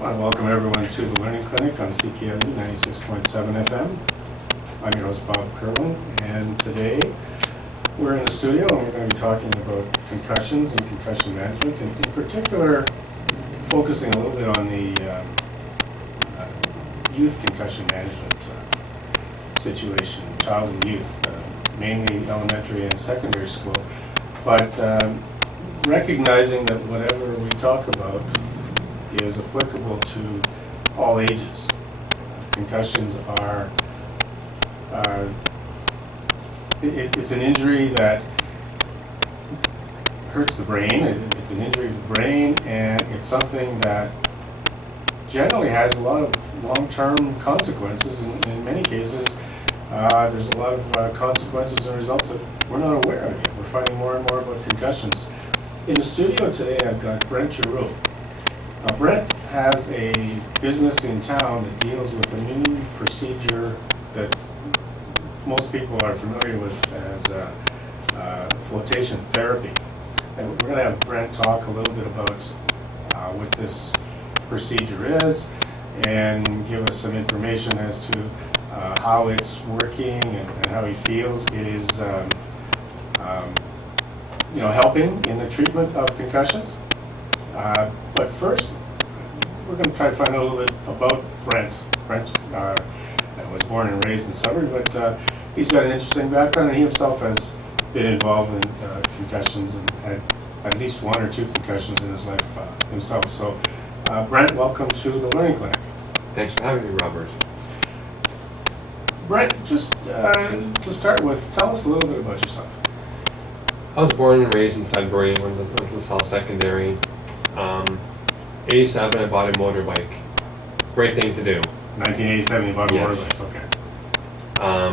I want to welcome everyone to the Learning Clinic on CKLU 96.7 FM. I'm your host, Bob Kirwan, and today we're in the studio and we're going to be talking about concussions and concussion management, and in particular focusing a little bit on the youth concussion management situation, child and youth, mainly elementary and secondary school, but recognizing that whatever we talk about is applicable to all ages. Concussions are, it's an injury that hurts the brain. It's an injury of the brain, and it's something that generally has a lot of long-term consequences. In many cases, there's a lot of consequences and results that we're not aware of yet. We're finding more and more about concussions. In the studio today, I've got Brent Giroux. Brent has a business in town that deals with a new procedure that most people are familiar with as floatation therapy. And we're going to have Brent talk a little bit about what this procedure is and give us some information as to how it's working and how he feels it is helping in the treatment of concussions. But first, we're going to try to find out a little bit about Brent. Brent was born and raised in Sudbury, but he's got an interesting background, and he himself has been involved in concussions and had at least one or two concussions in his life himself. So, Brent, welcome to the Learning Clinic. Thanks for having me, Robert. Brent, just to start with, tell us a little bit about yourself. I was born and raised in Sudbury, went to LaSalle Secondary. 87, I bought a motorbike. Great thing to do. 1987, you bought a motorbike, okay.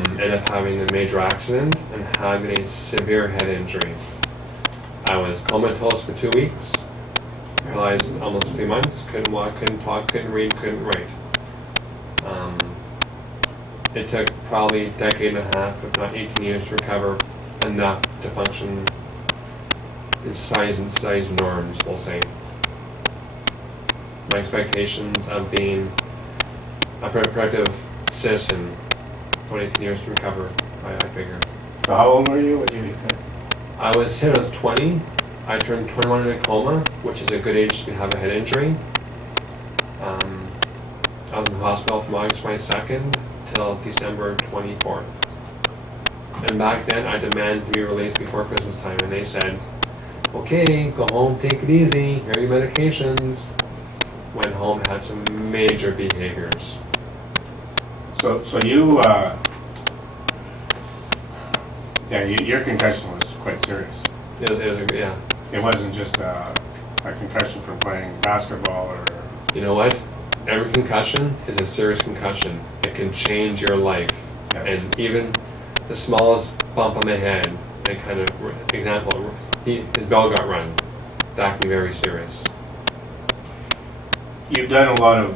Ended up having a major accident and having a severe head injury. I was comatose for 2 weeks, paralyzed almost 3 months, couldn't walk, couldn't talk, couldn't read, couldn't write. It took probably a decade and a half, if not 18 years, to recover enough to function in society's norms, we'll say. My expectations of being a productive citizen, 18 years to recover, I figure. So how old were you? What did you think? I was 20. I turned 21 in a coma, which is a good age to have a head injury. I was in the hospital from August 22nd till December 24th. And back then, I demanded to be released before Christmas time, and they said, okay, go home, take it easy, here are your medications. Went home, had some major behaviors. So you, your concussion was quite serious. It was yeah. It wasn't just a concussion from playing basketball or... You know what? Every concussion is a serious concussion. It can change your life. Yes. And even the smallest bump on the head, and kind of, example, his bell got run. That can be very serious. You've done a lot of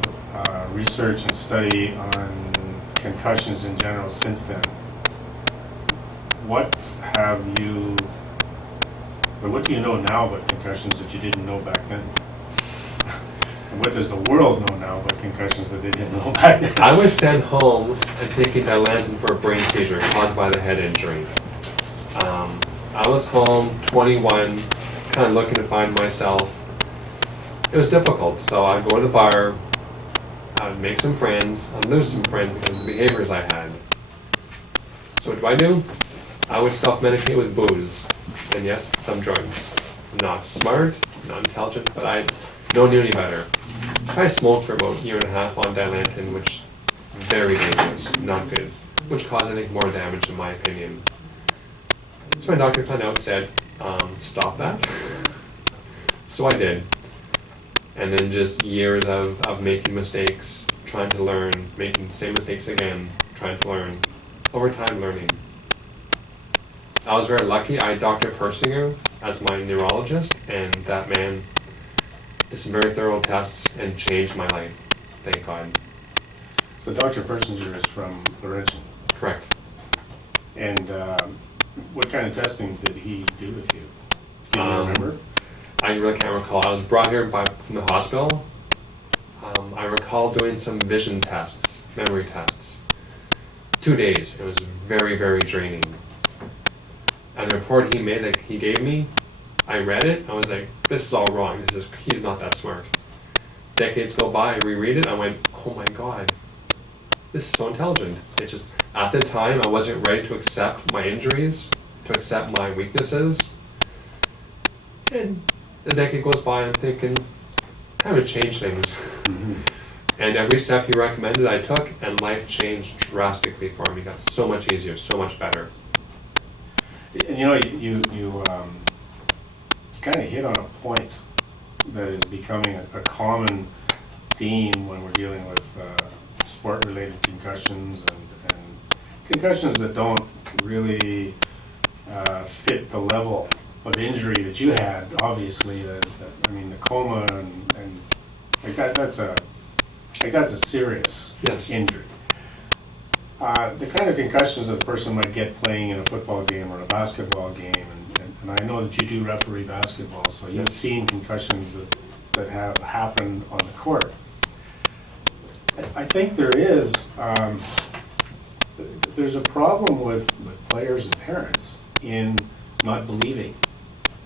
research and study on concussions in general since then. What do you know now about concussions that you didn't know back then? And what does the world know now about concussions that they didn't know back then? I was sent home and taken to Laurentian for a brain seizure caused by the head injury. I was home, 21, kind of looking to find myself. It was difficult, so I'd go to the bar, I'd make some friends, I'd lose some friends because of the behaviors I had. So what do? I would self-medicate with booze, and yes, some drugs. Not smart, not intelligent, but I no knew any better. I smoked for about a year and a half on Dilantin, which very dangerous, not good, which caused I think more damage in my opinion. So my doctor found out and said, stop that. So I did. And then just years of making mistakes, trying to learn, making the same mistakes again, trying to learn, over time learning. I was very lucky. I had Dr. Persinger as my neurologist, and that man did some very thorough tests and changed my life, thank God. So Dr. Persinger is from Laurentian? Correct. And what kind of testing did he do with you? Can you remember? I really can't recall. I was brought here from the hospital. I recall doing some vision tests, memory tests. 2 days, it was very, very draining. And the report he made, that he gave me, I read it, I was like, this is all wrong, he's not that smart. Decades go by, I reread it, I went, oh my God, this is so intelligent. It just, at the time, I wasn't ready to accept my injuries, to accept my weaknesses. And the decade goes by, and I'm thinking, time to change things. Mm-hmm. And every step he recommended I took, and life changed drastically for me. It got so much easier, so much better. And you know, you kind of hit on a point that is becoming a common theme when we're dealing with sport-related concussions and concussions that don't really fit the level of injury that you had. Obviously, the coma and like that's a serious Yes. injury. The kind of concussions that a person might get playing in a football game or a basketball game, and I know that you do referee basketball, so you've seen concussions that have happened on the court. I think there's a problem with players and parents in not believing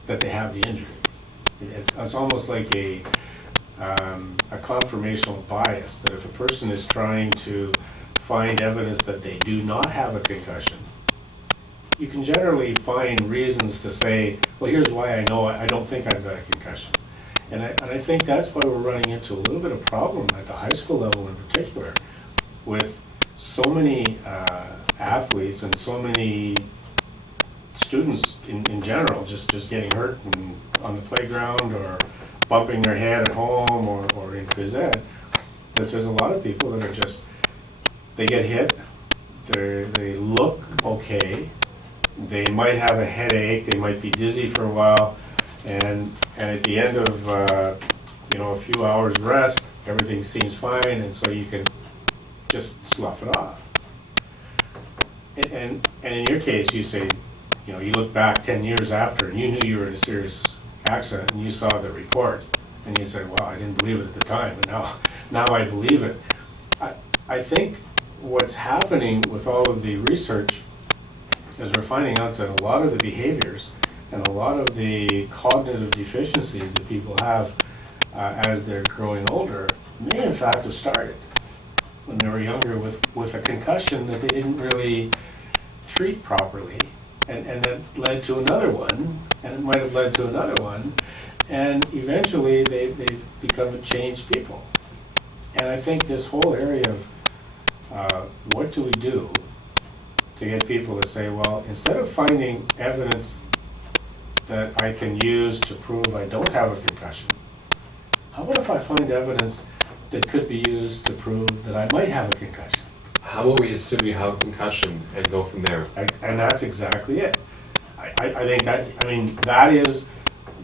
that they have the injury. It's almost like a confirmational bias, that if a person is trying to find evidence that they do not have a concussion, you can generally find reasons to say, well, here's why I know I don't think I've got a concussion. And I think that's why we're running into a little bit of problem at the high school level in particular, with so many athletes and so many students in general just getting hurt on the playground or bumping their head at home or in phys ed, that there's a lot of people that are just, they get hit, they look okay, they might have a headache, they might be dizzy for a while, and at the end of a few hours rest, everything seems fine, and so you can just slough it off. And in your case, you say, you look back 10 years after, and you knew you were in a serious accident, and you saw the report, and you said, well, I didn't believe it at the time, but now I believe it. I think what's happening with all of the research is we're finding out that a lot of the behaviors and a lot of the cognitive deficiencies that people have as they're growing older may in fact have started when they were younger with a concussion that they didn't really treat properly, and that led to another one, and it might have led to another one, and eventually they've become changed people. And I think this whole area of what do we do to get people to say, well, instead of finding evidence that I can use to prove I don't have a concussion, how about if I find evidence that could be used to prove that I might have a concussion? How about we assume you have a concussion and go from there? And that's exactly it. I think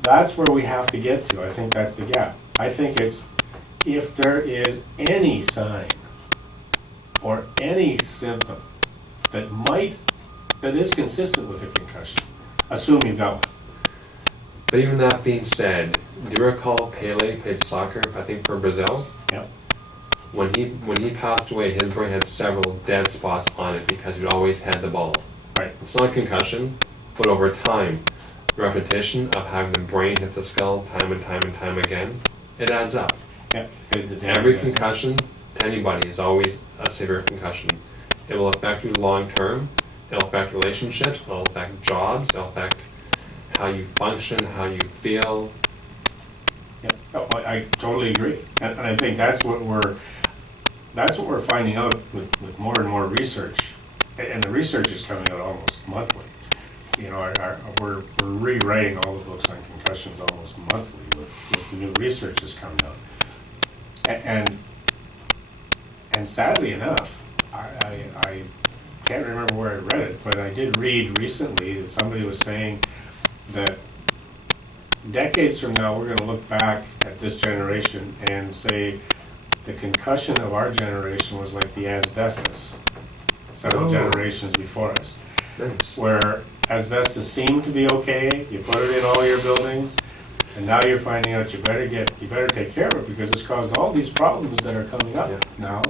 that's where we have to get to. I think that's the gap. I think it's, if there is any sign or any symptom that is consistent with a concussion, assume you've got one. But even that being said, do you recall Pele played soccer, I think for Brazil? Yep. When he passed away, his brain had several dead spots on it because he'd always had the ball. Right. It's not a concussion, but over time, the repetition of having the brain hit the skull time and time and time again, it adds up. Yep. Every concussion to anybody is always a severe concussion. It will affect you long term, it'll affect relationships, it'll affect jobs, it'll affect how you function, how you feel. Yep. Oh, I totally agree. And I think that's what we're finding out with more and more research. And the research is coming out almost monthly. We're rewriting all the books on concussions almost monthly with the new research that's coming out. And sadly enough, I can't remember where I read it, but I did read recently that somebody was saying that decades from now, we're going to look back at this generation and say the concussion of our generation was like the asbestos several generations before us. Nice. Where asbestos seemed to be okay, you put it in all your buildings, And now you're finding out you better take care of it because it's caused all these problems that are coming up Yeah. now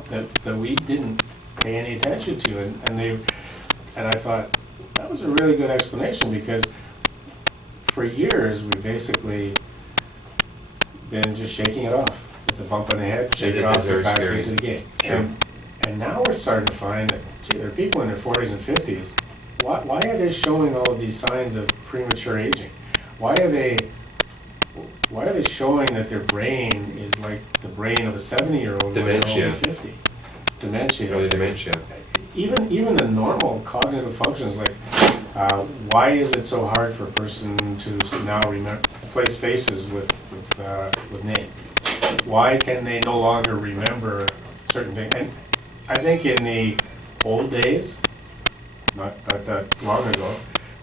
that we didn't pay any attention to. And I thought, that was a really good explanation because for years, we've basically been just shaking it off. It's a bump on the head, shake it off, very get back scary. into the game. Sure. And now we're starting to find that, gee, there are people in their 40s and 50s. Why are they showing all of these signs of premature aging? Why are they showing that their brain is like the brain of a 70-year-old when they're Dementia. only 50? Dementia. Early dementia. Even the normal cognitive functions, like why is it so hard for a person to now place faces with name? Why can they no longer remember certain things? And I think in the old days, not that long ago,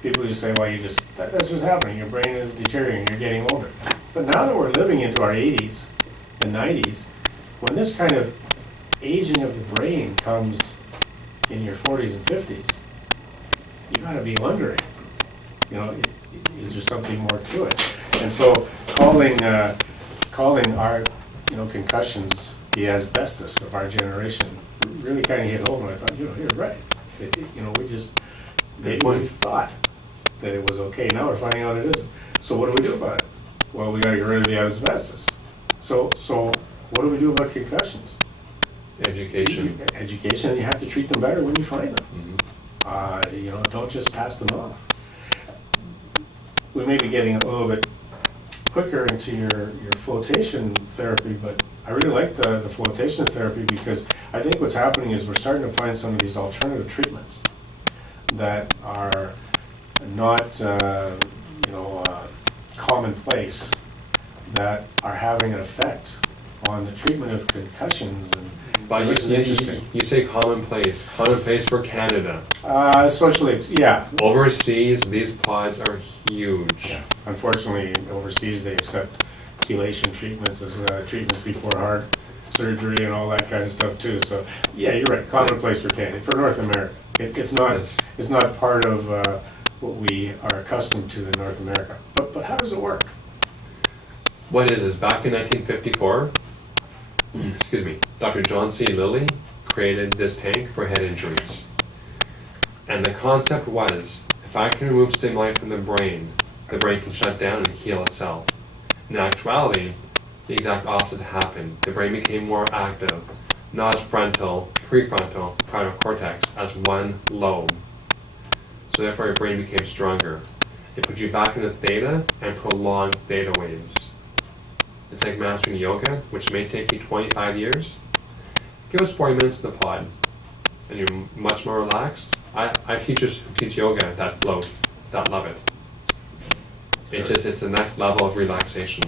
people just say, well, that's just happening. Your brain is deteriorating. You're getting older. But now that we're living into our 80s and 90s, when this kind of aging of the brain comes in your 40s and 50s, you got to be wondering, is there something more to it? And so calling our concussions the asbestos of our generation really kind of hit home. And I thought, you're right. Maybe we thought that it was okay. Now we're finding out it isn't. So what do we do about it? Well, we got to get rid of the asbestos. So what do we do about concussions? Education. Education, and you have to treat them better when you find them. Mhm. Don't just pass them off. We may be getting a little bit quicker into your flotation therapy, but I really like the flotation therapy because I think what's happening is we're starting to find some of these alternative treatments that are not, commonplace, that are having an effect on the treatment of concussions. And But this is interesting. you say commonplace for Canada. Socially, yeah. Overseas, these pods are huge. Yeah. Unfortunately, overseas, they accept chelation treatments as treatments before heart surgery and all that kind of stuff too. So, yeah, you're right. Commonplace for Canada, for North America. It's not. Yes. It's not part of what we are accustomed to in North America. But how does it work? What is back in 1954, excuse me, Dr. John C. Lilly created this tank for head injuries. And the concept was, if I can remove stimuli from the brain can shut down and heal itself. In actuality, the exact opposite happened. The brain became more active, not as frontal, prefrontal, parietal cortex, as one lobe. So therefore your brain became stronger. It put you back into theta and prolonged theta waves. It's like mastering yoga, which may take you 25 years. Give us 40 minutes in the pod, and you're much more relaxed. I have teachers who teach yoga that float, that love it. It's the next level of relaxation,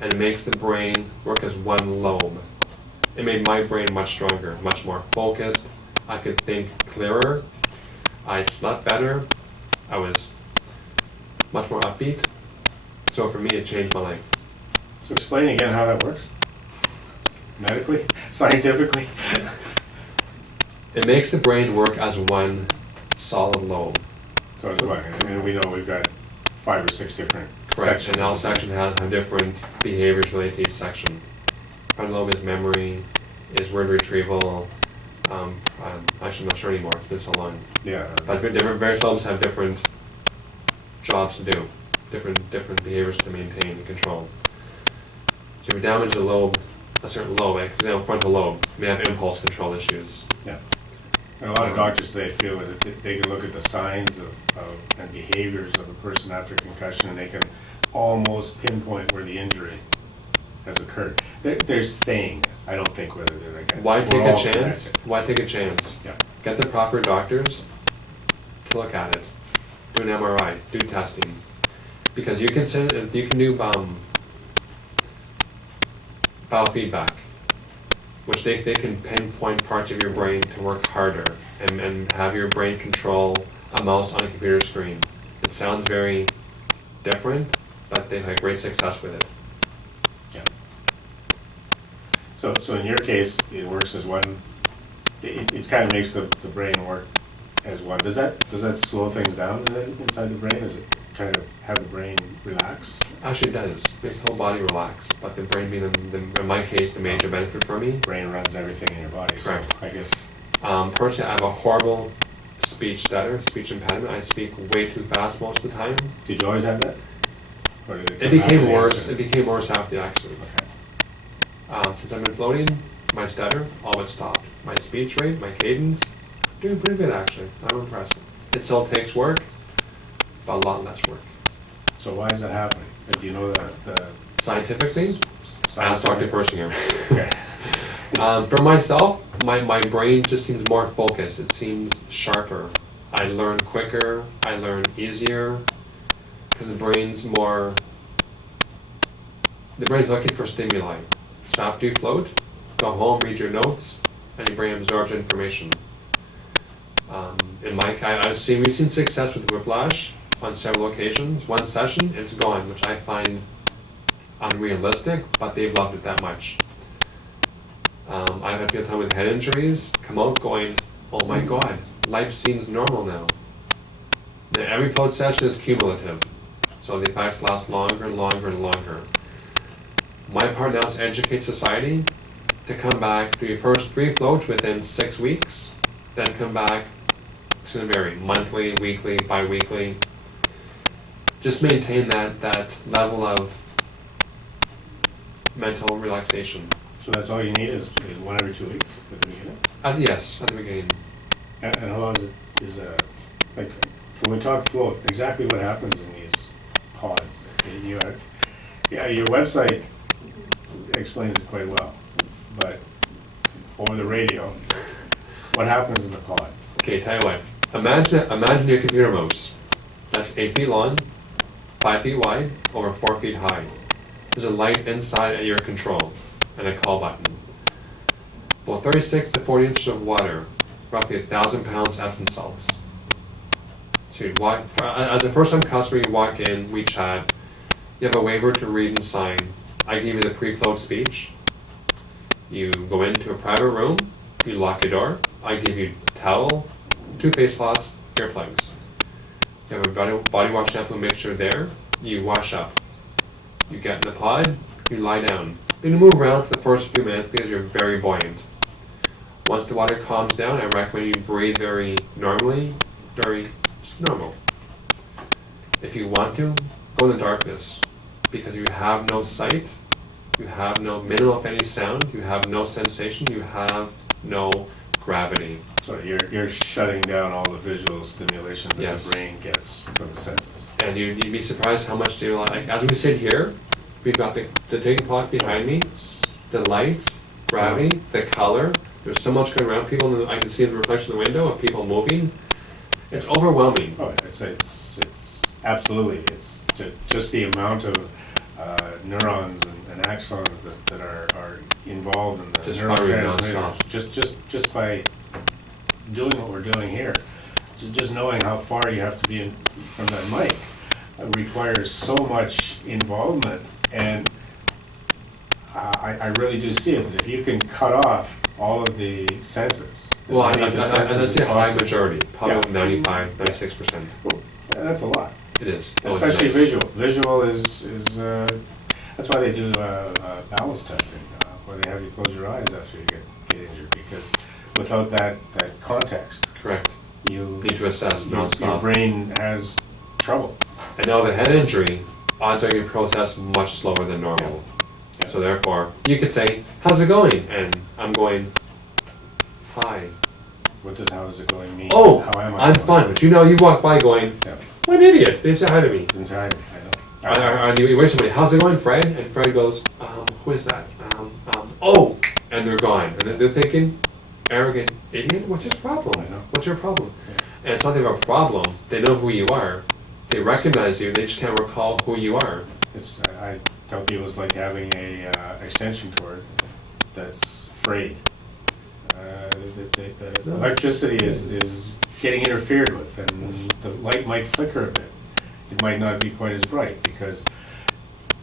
and it makes the brain work as one lobe. It made my brain much stronger, much more focused. I could think clearer. I slept better. I was much more upbeat. So for me, it changed my life. So explain again how that works. Medically, scientifically. It makes the brain work as one solid lobe. So it's what? And we know we've got 5 or 6 different Correct. sections. And all sections have different behaviors related to each section. Frontal lobe is memory, is word retrieval. I'm actually not sure anymore. It's been so long. Yeah. But various lobes have different jobs to do, different behaviors to maintain and control. So if you damage a certain lobe, like for example, frontal lobe, you may have impulse control issues. Yeah. And a lot of doctors today feel that they can look at the signs and behaviors of a person after concussion, and they can almost pinpoint where the injury has occurred. They're saying this. I don't think whether they're like. Why we're take a all chance? connected. Why take a chance? Yeah. Get the proper doctors to look at it. Do an MRI. Do testing. Because you can do biofeedback, which they can pinpoint parts of your brain to work harder and have your brain control a mouse on a computer screen. It sounds very different, but they've had great success with it. Yeah. So in your case, it works as one. It kind of makes the brain work as one. Does that slow things down inside the brain? Is it? kind of have the brain relax? Actually, it does. Makes the whole body relax, but the brain being, in my case, the major benefit for me. Brain runs everything in your body, Correct. so I guess. Personally, I have a horrible speech stutter, speech impediment. I speak way too fast most of the time. Did you always have that? Or did It became after the worse. accident? It became worse after the accident. Okay. Since I've been floating, my stutter all but stopped. My speech rate, my cadence, doing pretty good actually. I'm impressed. It still takes work, but a lot less work. So why is that happening? Do you know the Scientific thing? Ask scientific- Dr. Persinger. Okay. For myself, my brain just seems more focused. It seems sharper. I learn quicker. I learn easier. Because the brain's looking for stimuli. So after you float, go home, read your notes, and your brain absorbs information. In my case, we've seen success with whiplash on several occasions. One session, it's gone, which I find unrealistic, but they've loved it that much. I've had people tell me with head injuries come out going, oh my god, life seems normal now. Now, every float session is cumulative, so the effects last longer and longer and longer. My part now is to educate society to come back, do your first 3 floats within 6 weeks, then come back, it's going to vary, monthly, weekly, bi-weekly. Just maintain that level of mental relaxation. So that's all you need is 1 every 2 weeks at the beginning? Yes, at the beginning. And how long is like, when we talk float, exactly what happens in these pods? Your website explains it quite well, but over the radio, what happens in the pod? Okay, tell you what. Imagine your computer mouse. That's 8 feet long, 5 feet wide, over 4 feet high. There's a light inside at your control, and a call button. About 36 to 40 inches of water, roughly 1,000 pounds Epsom salts. So you walk, as a first-time customer, you walk in, we chat, you have a waiver to read and sign. I give you the pre-float speech. You go into a private room, you lock your door, I give you a towel, 2 face cloths, earplugs. You have a body wash shampoo mixture there, you wash up. You get in the pod, you lie down. Then you move around for the first few minutes because you're very buoyant. Once the water calms down, I recommend you breathe very normally, very just normal. If you want to, go in the darkness because you have no sight, you have no minimal if any sound, you have no sensation, you have no gravity. So you're shutting down all the visual stimulation that Yes. the brain gets from the senses. And you'd be surprised how much stimuli, like as we sit here, we've got the ticking clock behind me, the lights, gravity, the color. There's so much going around. People, I can see the reflection of the window of people moving. It's overwhelming. Oh, it's absolutely, it's just the amount of neurons and axons that are involved in the Just firing nonstop. neurotransmitters. Just by doing what we're doing here, just knowing how far you have to be from that mic requires so much involvement, and I really do see it, that if you can cut off all of the senses. Well, as many I'd of the senses say as a high possible. majority, probably Yeah. 95, 96%. That's a lot. It is. Oh, it's Especially nice. visual. Visual is that's why they do balance testing, where they have you close your eyes after you get injured, because without that context, Correct. you Need to assess your nonstop. brain has trouble. And now the head injury, odds are you process much slower than normal. Yeah. So therefore, you could say, how's it going? And I'm going, hi. What does how's it going mean? Oh, How am I? I'm going? fine. But you know, you walk by going, Yeah. what an idiot. They say hi to me. Inside, I know. Or you wait somebody, how's it going, Fred? And Fred goes, who is that? Oh, and they're gone. And then they're thinking, arrogant idiot, what's his problem? I know. What's your problem? Yeah. And it's not that they have a problem, they know who you are. They recognize you, they just can't recall who you are. I tell people it's like having a extension cord that's frayed. The electricity is getting interfered with, and the light might flicker a bit. It might not be quite as bright because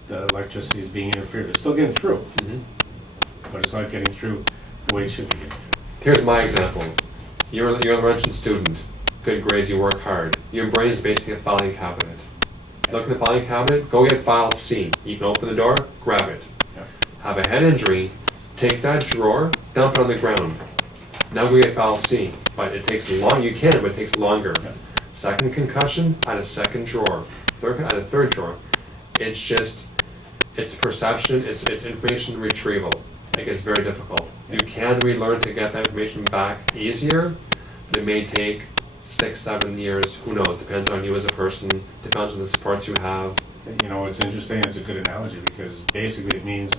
the electricity is being interfered. It's still getting through, but it's not getting through the way it should be getting through. Here's my example. You're a Laurentian student, good grades, you work hard. Your brain is basically a filing cabinet. Look in the filing cabinet, go get file C. You can open the door, grab it. Yeah. Have a head injury, take that drawer, dump it on the ground. Now we get file C, but it takes long, you can, but it takes longer. Yeah. Second concussion, add a second drawer. Third, add a third drawer. It's just, it's perception, it's information retrieval. Like, it's very difficult. You can relearn to get that information back easier, but it may take 6, 7 years, who knows, depends on you as a person, depends on the supports you have. You know, it's interesting, it's a good analogy, because basically it means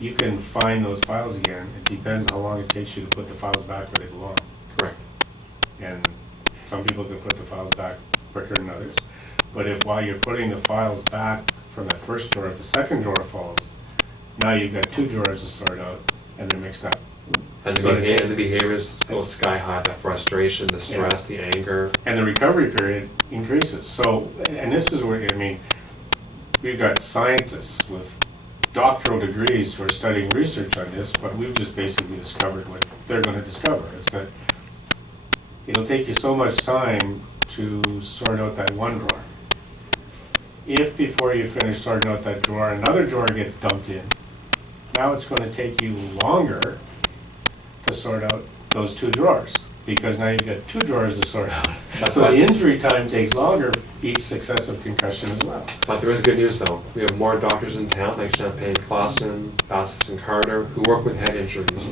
you can find those files again. It depends how long it takes you to put the files back where they belong. Correct. And some people can put the files back quicker than others. But if while you're putting the files back from that first drawer, if the second drawer falls, now you've got 2 drawers to sort out, and they're mixed up. As the behaviors go sky high, the frustration, the stress, the anger. And the recovery period increases. So, and this is where, I mean, we've got scientists with doctoral degrees who are studying research on this, but we've just basically discovered what they're going to discover. It's that it'll take you so much time to sort out that one drawer. If before you finish sorting out that drawer, another drawer gets dumped in, now it's going to take you longer to sort out those 2 drawers, because now you've got 2 drawers to sort out. That's So why- the injury time takes longer each successive concussion as well. But there is good news though. We have more doctors in town, like Champagne Clausen, Bassett and Carter, who work with head injuries.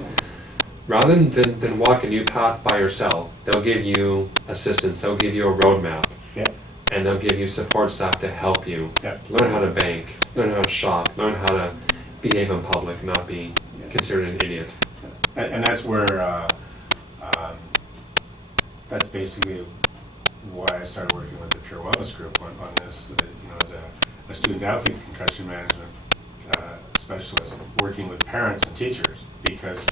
Rather than walk a new path by yourself, they'll give you assistance, they'll give you a roadmap, Yeah, and they'll give you support staff to help you. yeah. Learn how to bank, learn how to shop, learn how to behave in public, not be considered an idiot. And that's where, that's basically why I started working with the Pure Wellness Group on this, you know, as a student athlete concussion management specialist, working with parents and teachers, because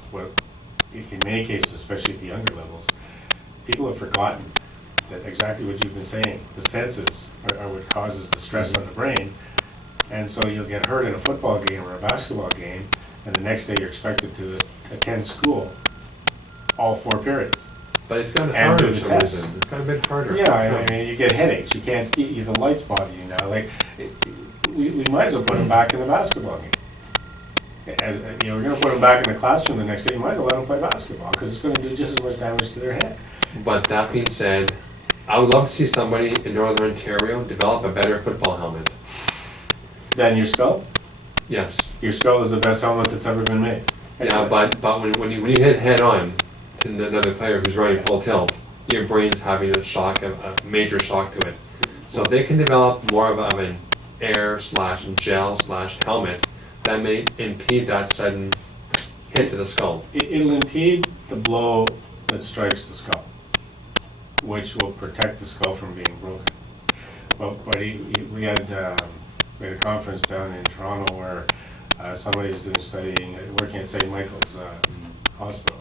in many cases, especially at the younger levels, people have forgotten that exactly what you've been saying. The senses are what causes the stress on the brain, and so you'll get hurt in a football game or a basketball game, and the next day you're expected to attend school all 4 periods. But it's gotten And harder do for the some tests. reason. It's gotten a bit harder. Yeah, I mean, you get headaches, you can't, the lights bother you now, like, we might as well put them back in the basketball game. As, you know, we're gonna put them back in the classroom the next day, you might as well let them play basketball, because it's gonna do just as much damage to their head. But that being said, I would love to see somebody in Northern Ontario develop a better football helmet. Then your skull? Yes. Your skull is the best helmet that's ever been made. Yeah, but when you hit head on to another player who's running full tilt, your brain's having a shock, a major shock to it. So if they can develop more of an air/gel/helmet that may impede that sudden hit to the skull. It'll impede the blow that strikes the skull, which will protect the skull from being broken. Well, but we had a conference down in Toronto where somebody was doing studying, working at St. Michael's Hospital,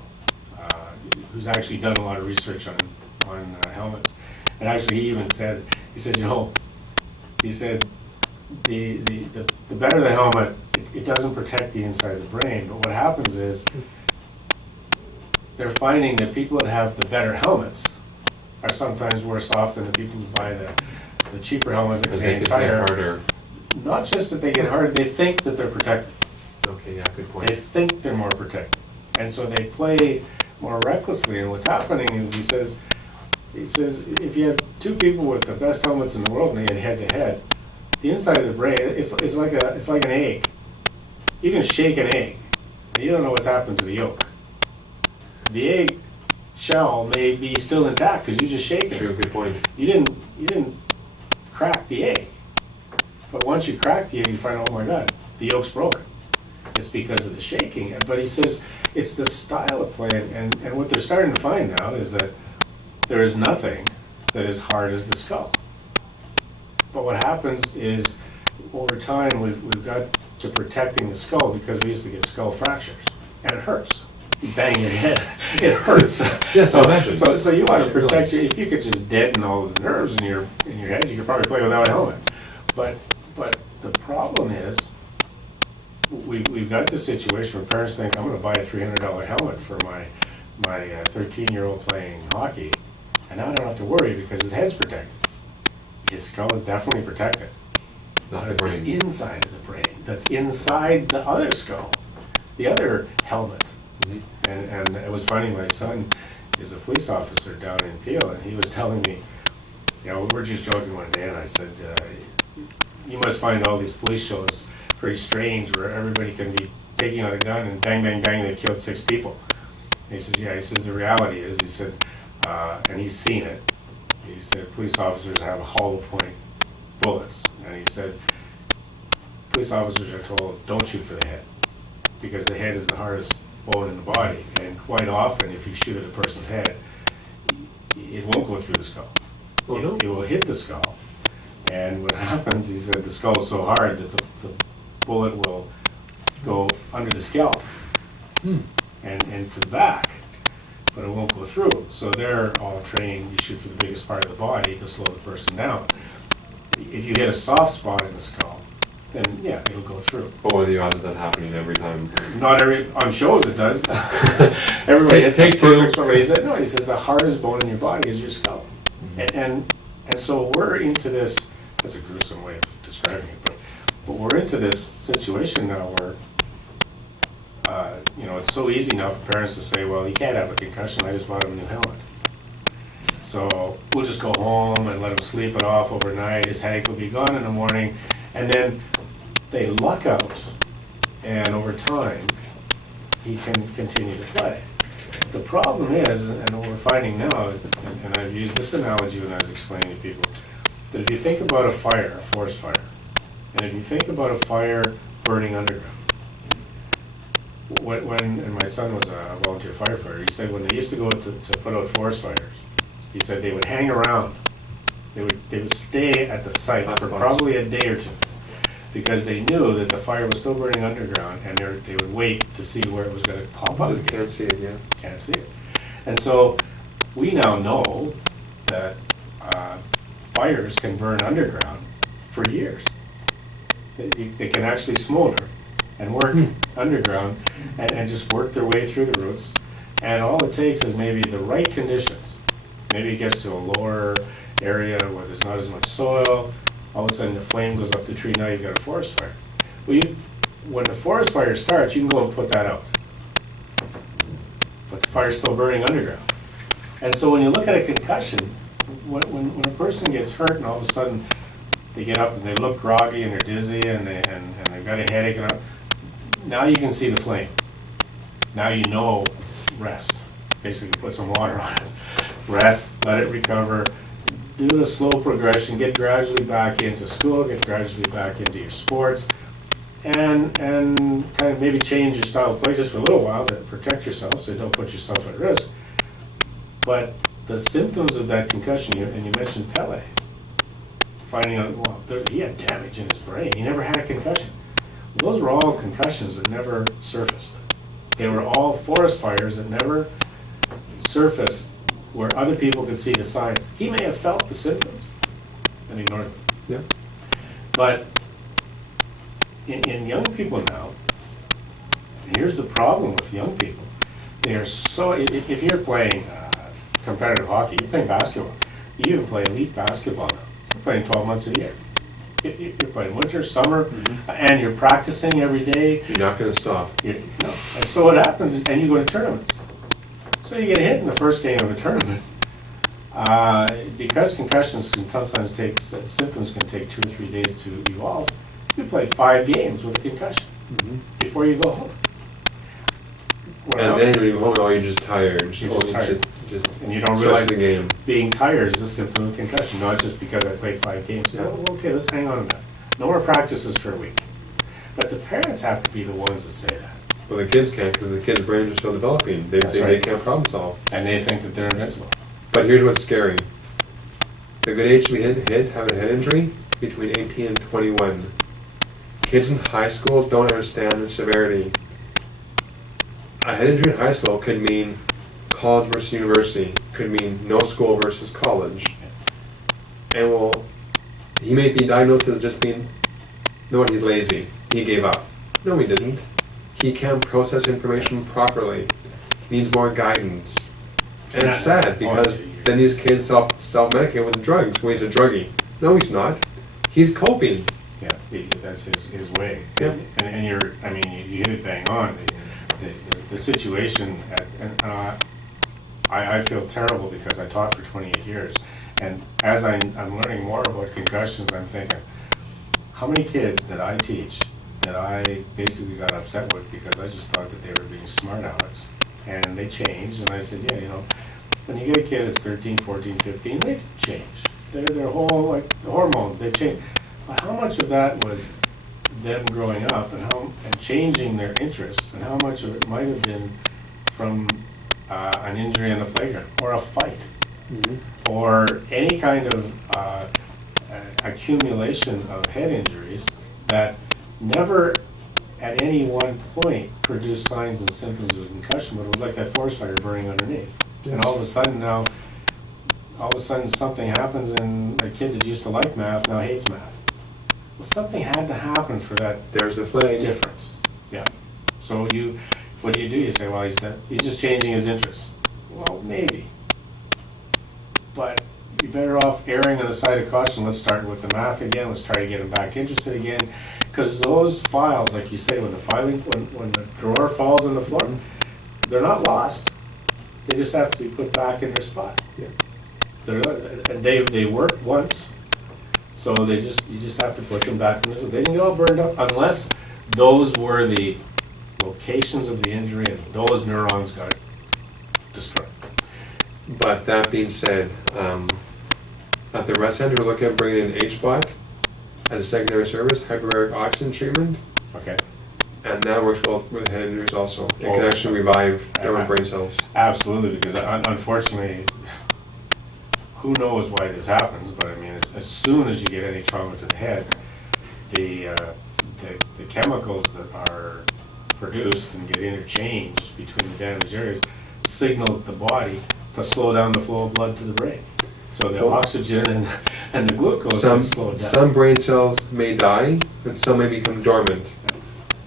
who's actually done a lot of research on helmets. And actually, he even said, you know, he said, the better the helmet, it doesn't protect the inside of the brain, but what happens is they're finding that people that have the better helmets are sometimes worse off than the people who buy the cheaper helmets that Because they contain can hit tire. harder. Not just that they get harder, they think that they're protected. Okay, yeah, good They point. think they're more protected. And so they play more recklessly, and what's happening is he says, if you have 2 people with the best helmets in the world and they get head to head, the inside of the brain, it's like an egg. You can shake an egg, and you don't know what's happened to the yolk. The egg shell may be still intact because you just shake it. True, good point. You didn't crack the egg. But once you crack the egg, you find out, oh my God, the yolk's broken. It's because of the shaking. But he says it's the style of play, and what they're starting to find now is that there is nothing that is hard as the skull. But what happens is, over time, we've got to protecting the skull, because we used to get skull fractures, and it hurts. You bang your head, it hurts. Yes, I imagine. So you want to Realize. protect if you could just deaden all the nerves in your head, you could probably play without a helmet. But the problem is, we've got this situation where parents think, I'm going to buy a $300 helmet for my 13-year-old playing hockey, and now I don't have to worry because his head's protected. His skull is definitely protected. Not the That's brain. the inside of the brain. That's inside the other skull, the other helmet. Mhm. And it was funny, my son is a police officer down in Peel, and he was telling me, you know, we were just joking one day, and I said, you must find all these police shows pretty strange, where everybody can be taking out a gun and bang, bang, bang, they've killed 6 people. And he says, yeah, he says, the reality is, he said, and he's seen it, he said, police officers have hollow point bullets. And he said, police officers are told, don't shoot for the head, because the head is the hardest bone in the body. And quite often, if you shoot at a person's head, it won't go through the skull. Oh, no? It will hit the skull. And what happens, he said, the skull is so hard that the bullet will go under the scalp and to the back, but it won't go through. So they're all trained, you shoot for the biggest part of the body to slow the person down. If you hit a soft spot in the skull, then yeah, it'll go through. What were the odds of that happening every time? Not every, on shows it does. Everybody hits the Take two. perfect spot. But he said, no, he says the hardest bone in your body is your skull. And so we're into this, that's a gruesome way of describing it, but we're into this situation now where, you know, it's so easy now for parents to say, well, he can't have a concussion, I just bought him a new helmet. So we'll just go home and let him sleep it off overnight, his headache will be gone in the morning, and then they luck out, and over time, he can continue to play. The problem is, and what we're finding now, and I've used this analogy when I was explaining to people, that if you think about a fire, a forest fire, and if you think about a fire burning underground, and my son was a volunteer firefighter, he said when they used to go to put out forest fires, he said they would hang around, they would stay at the site for probably a day or two, because they knew that the fire was still burning underground, and they would wait to see where it was going to pop up. Just can't see it, yeah. Can't see it. And so we now know that fires can burn underground for years. They can actually smolder and work underground and just work their way through the roots. And all it takes is maybe the right conditions. Maybe it gets to a lower area where there's not as much soil. All of a sudden the flame goes up the tree, now you've got a forest fire. Well, when the forest fire starts, you can go and put that out. But the fire's still burning underground. And so when you look at a concussion, when a person gets hurt and all of a sudden they get up and they look groggy and they're dizzy and they've got a headache, and now you can see the flame. Now you know, rest. Basically put some water on it. Rest, let it recover, do the slow progression, get gradually back into school, get gradually back into your sports, and kind of maybe change your style of play just for a little while to protect yourself so you don't put yourself at risk. But the symptoms of that concussion, and you mentioned Pele, finding out, well, he had damage in his brain. He never had a concussion. Well, those were all concussions that never surfaced. They were all forest fires that never surfaced where other people could see the signs. He may have felt the symptoms and ignored them. Yeah. But in young people now, here's the problem with young people. They are so, if you're playing competitive hockey, you're playing basketball, you even play elite basketball now. You're playing 12 months a year. You're playing winter, summer, and you're practicing every day. You're not going to stop. No. And so what happens is, and you go to tournaments. So you get hit in the first game of a tournament. Because concussions can sometimes take, symptoms can take 2 or 3 days to evolve, you play 5 games with a concussion before you go home. And then when you go home, you're just tired. You're just tired. And you don't stress realize the game. being tired is a symptom of concussion, not just because I played 5 games. Yeah. Oh, okay, let's hang on a minute. No more practices for a week. But the parents have to be the ones that say that. Well, the kids can't, because the kids' brains are still developing. They right. can't problem solve. And they think that they're invincible. But here's what's scary. The good age to be have a head injury, between 18 and 21. Kids in high school don't understand the severity. A head injury in high school could mean college versus university, could mean no school versus college. And well, he may be diagnosed as just being, no, he's lazy, he gave up. No, he didn't. He can't process information properly. He needs more guidance. And it's sad because then these kids self-medicate with drugs. Well, he's a druggie. No, he's not. He's coping. Yeah. That's his way. Yeah. And you hit it bang on. The situation, and I feel terrible because I taught for 28 years. And as I'm learning more about concussions, I'm thinking, how many kids that I teach that I basically got upset with because I just thought that they were being smart alecks. And they changed, and I said, yeah, when you get a kid that's 13, 14, 15, they change. Their whole, like, the hormones, they change. But how much of that was them growing up and changing their interests, and how much of it might have been from an injury on the playground, or a fight, or any kind of accumulation of head injuries that never at any one point produced signs and symptoms of a concussion, but it was like that forest fire burning underneath. Yes. And all of a sudden something happens, and a kid that used to like math now hates math. Well, something had to happen for that There's the flame. difference. Yeah. So what do? You say, well, he's just changing his interests. Well, maybe. But you're better off erring on the side of caution. Let's start with the math again. Let's try to get him back interested again. Because those files, like you say, when the drawer falls on the floor, they're not lost. They just have to be put back in their spot. Yeah. And they work once, so you just have to put them back in. They didn't get all burned up unless those were the locations of the injury and those neurons got destroyed. But that being said, at the R.E.S.T Center, we're looking at bringing in HBOT as a secondary service, hyperbaric oxygen treatment, Okay. and that works well with head injuries also. It Oh. can actually revive dormant brain cells. Absolutely, because unfortunately, who knows why this happens, but I mean, as soon as you get any trauma to the head, the chemicals that are produced and get interchanged between the damaged areas signal the body to slow down the flow of blood to the brain. So the oxygen and the glucose is slowed down. Some brain cells may die, and some may become dormant.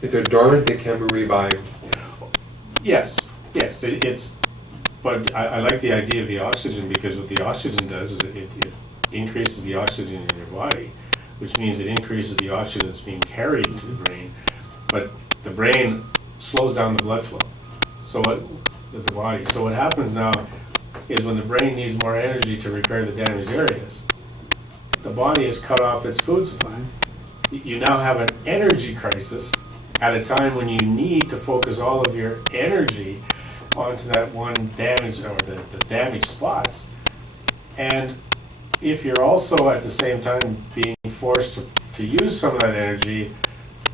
If they're dormant, they can be revived. Yes, but I like the idea of the oxygen, because what the oxygen does is it increases the oxygen in your body, which means it increases the oxygen that's being carried to the brain, but the brain slows down the blood flow. So what happens now is when the brain needs more energy to repair the damaged areas, the body has cut off its food supply. You now have an energy crisis at a time when you need to focus all of your energy onto that one damage, or the damaged spots. And if you're also at the same time being forced to use some of that energy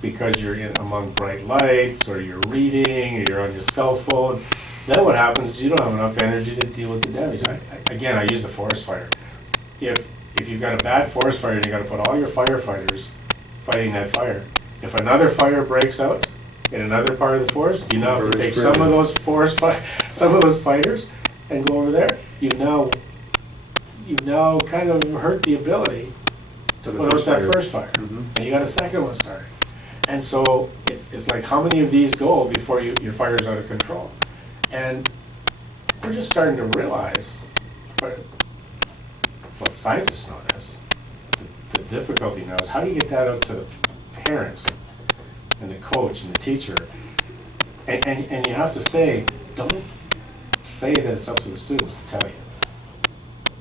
because you're in among bright lights, or you're reading, or you're on your cell phone, then what happens is you don't have enough energy to deal with the damage. I use the forest fire. If you've got a bad forest fire and you got to put all your firefighters fighting that fire, if another fire breaks out in another part of the forest, you now have to take some of those fighters and go over there. You've now kind of hurt the ability to put out that first fire, and you got a second one starting. And so it's like, how many of these go before your fire's out of control? And we're just starting to realize, but scientists know this, the difficulty now is how do you get that out to the parent and the coach and the teacher? And you have to say, don't say that it's up to the students to tell you.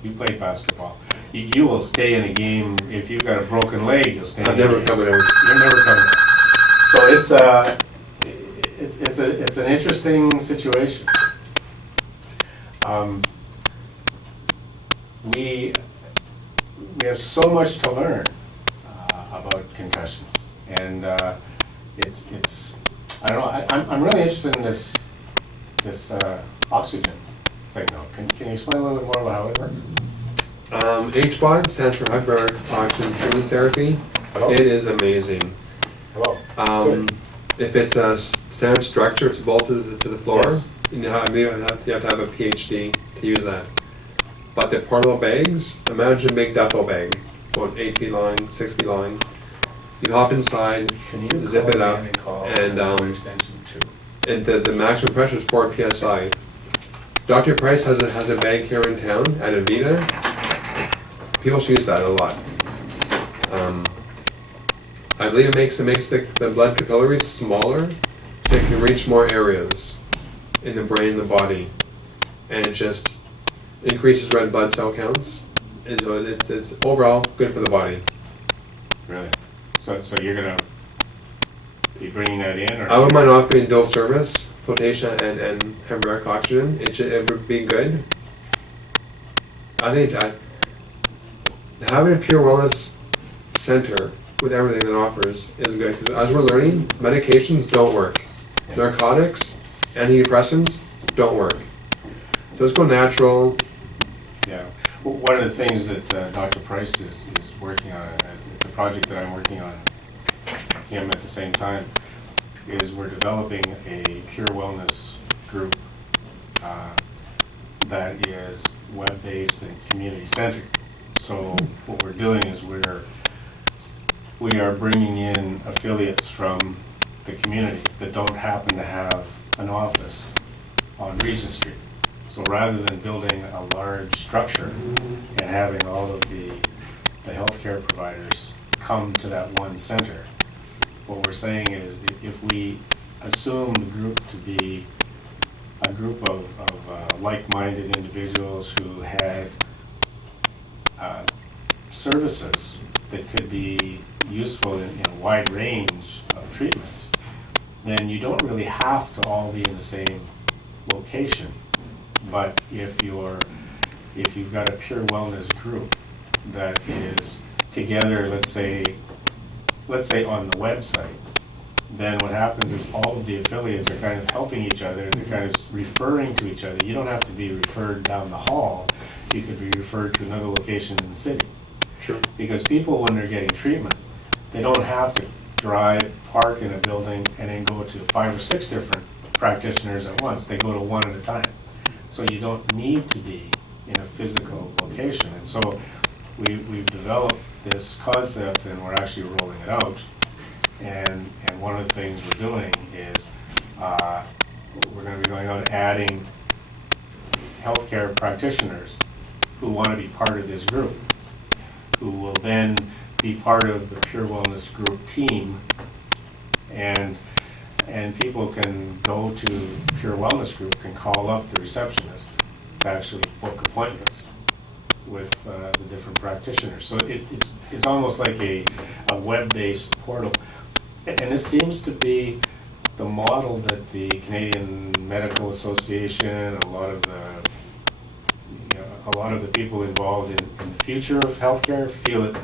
You played basketball. You will stay in a game. If you've got a broken leg, you'll stay in a game. You're never coming out. So it's an interesting situation. We have so much to learn about concussions, and it's I don't know. I'm really interested in this oxygen thing now. Can you explain a little bit more about how it works? HBOT stands for hyperbaric oxygen treatment therapy. Hello? It is amazing. Hello. If it's a standard structure, it's bolted to the floor. Yes. You have to have a PhD to use that. But the portable bags, imagine a big duffel bag, about 8 feet long, 6 feet long. You hop inside, Can you zip it up, and extension too? and the maximum pressure is 4 psi. Dr. Price has a bag here in town at Avita. People should use that a lot. I believe it makes the blood capillaries smaller, so it can reach more areas in the brain and the body, and it just increases red blood cell counts. And so it's overall good for the body. Really? So you're gonna be bringing that in, or? I wouldn't mind offering dual service, flotation and hyperbaric oxygen. It would be good. I think having a pure wellness center with everything that it offers is good, because as we're learning, medications don't work. Narcotics, antidepressants don't work. So let's go natural. Yeah. Well, one of the things that Dr. Price is working on, it's a project that I'm working on with him at the same time, is we're developing a pure wellness group that is web-based and community-centered. So what we're doing is we are bringing in affiliates from the community that don't happen to have an office on Regent Street. So rather than building a large structure and having all of the healthcare providers come to that one center, what we're saying is if we assume the group to be a group of like-minded individuals who had services that could be useful in a wide range of treatments, then you don't really have to all be in the same location. But if you've got a pure wellness group that is together, let's say on the website, then what happens is all of the affiliates are kind of helping each other, they're kind of referring to each other. You don't have to be referred down the hall, you could be referred to another location in the city. Sure. Because people, when they're getting treatment, they don't have to drive, park in a building, and then go to 5 or 6 different practitioners at once. They go to one at a time. So you don't need to be in a physical location. And so we've developed this concept, and we're actually rolling it out. And one of the things we're doing is we're going to be going out adding healthcare practitioners who want to be part of this group, who will then be part of the Pure Wellness Group team, and people can go to Pure Wellness Group, can call up the receptionist to actually book appointments with the different practitioners. So it's almost like a web-based portal. And this seems to be the model that the Canadian Medical Association, a lot of the people involved in the future of healthcare feel it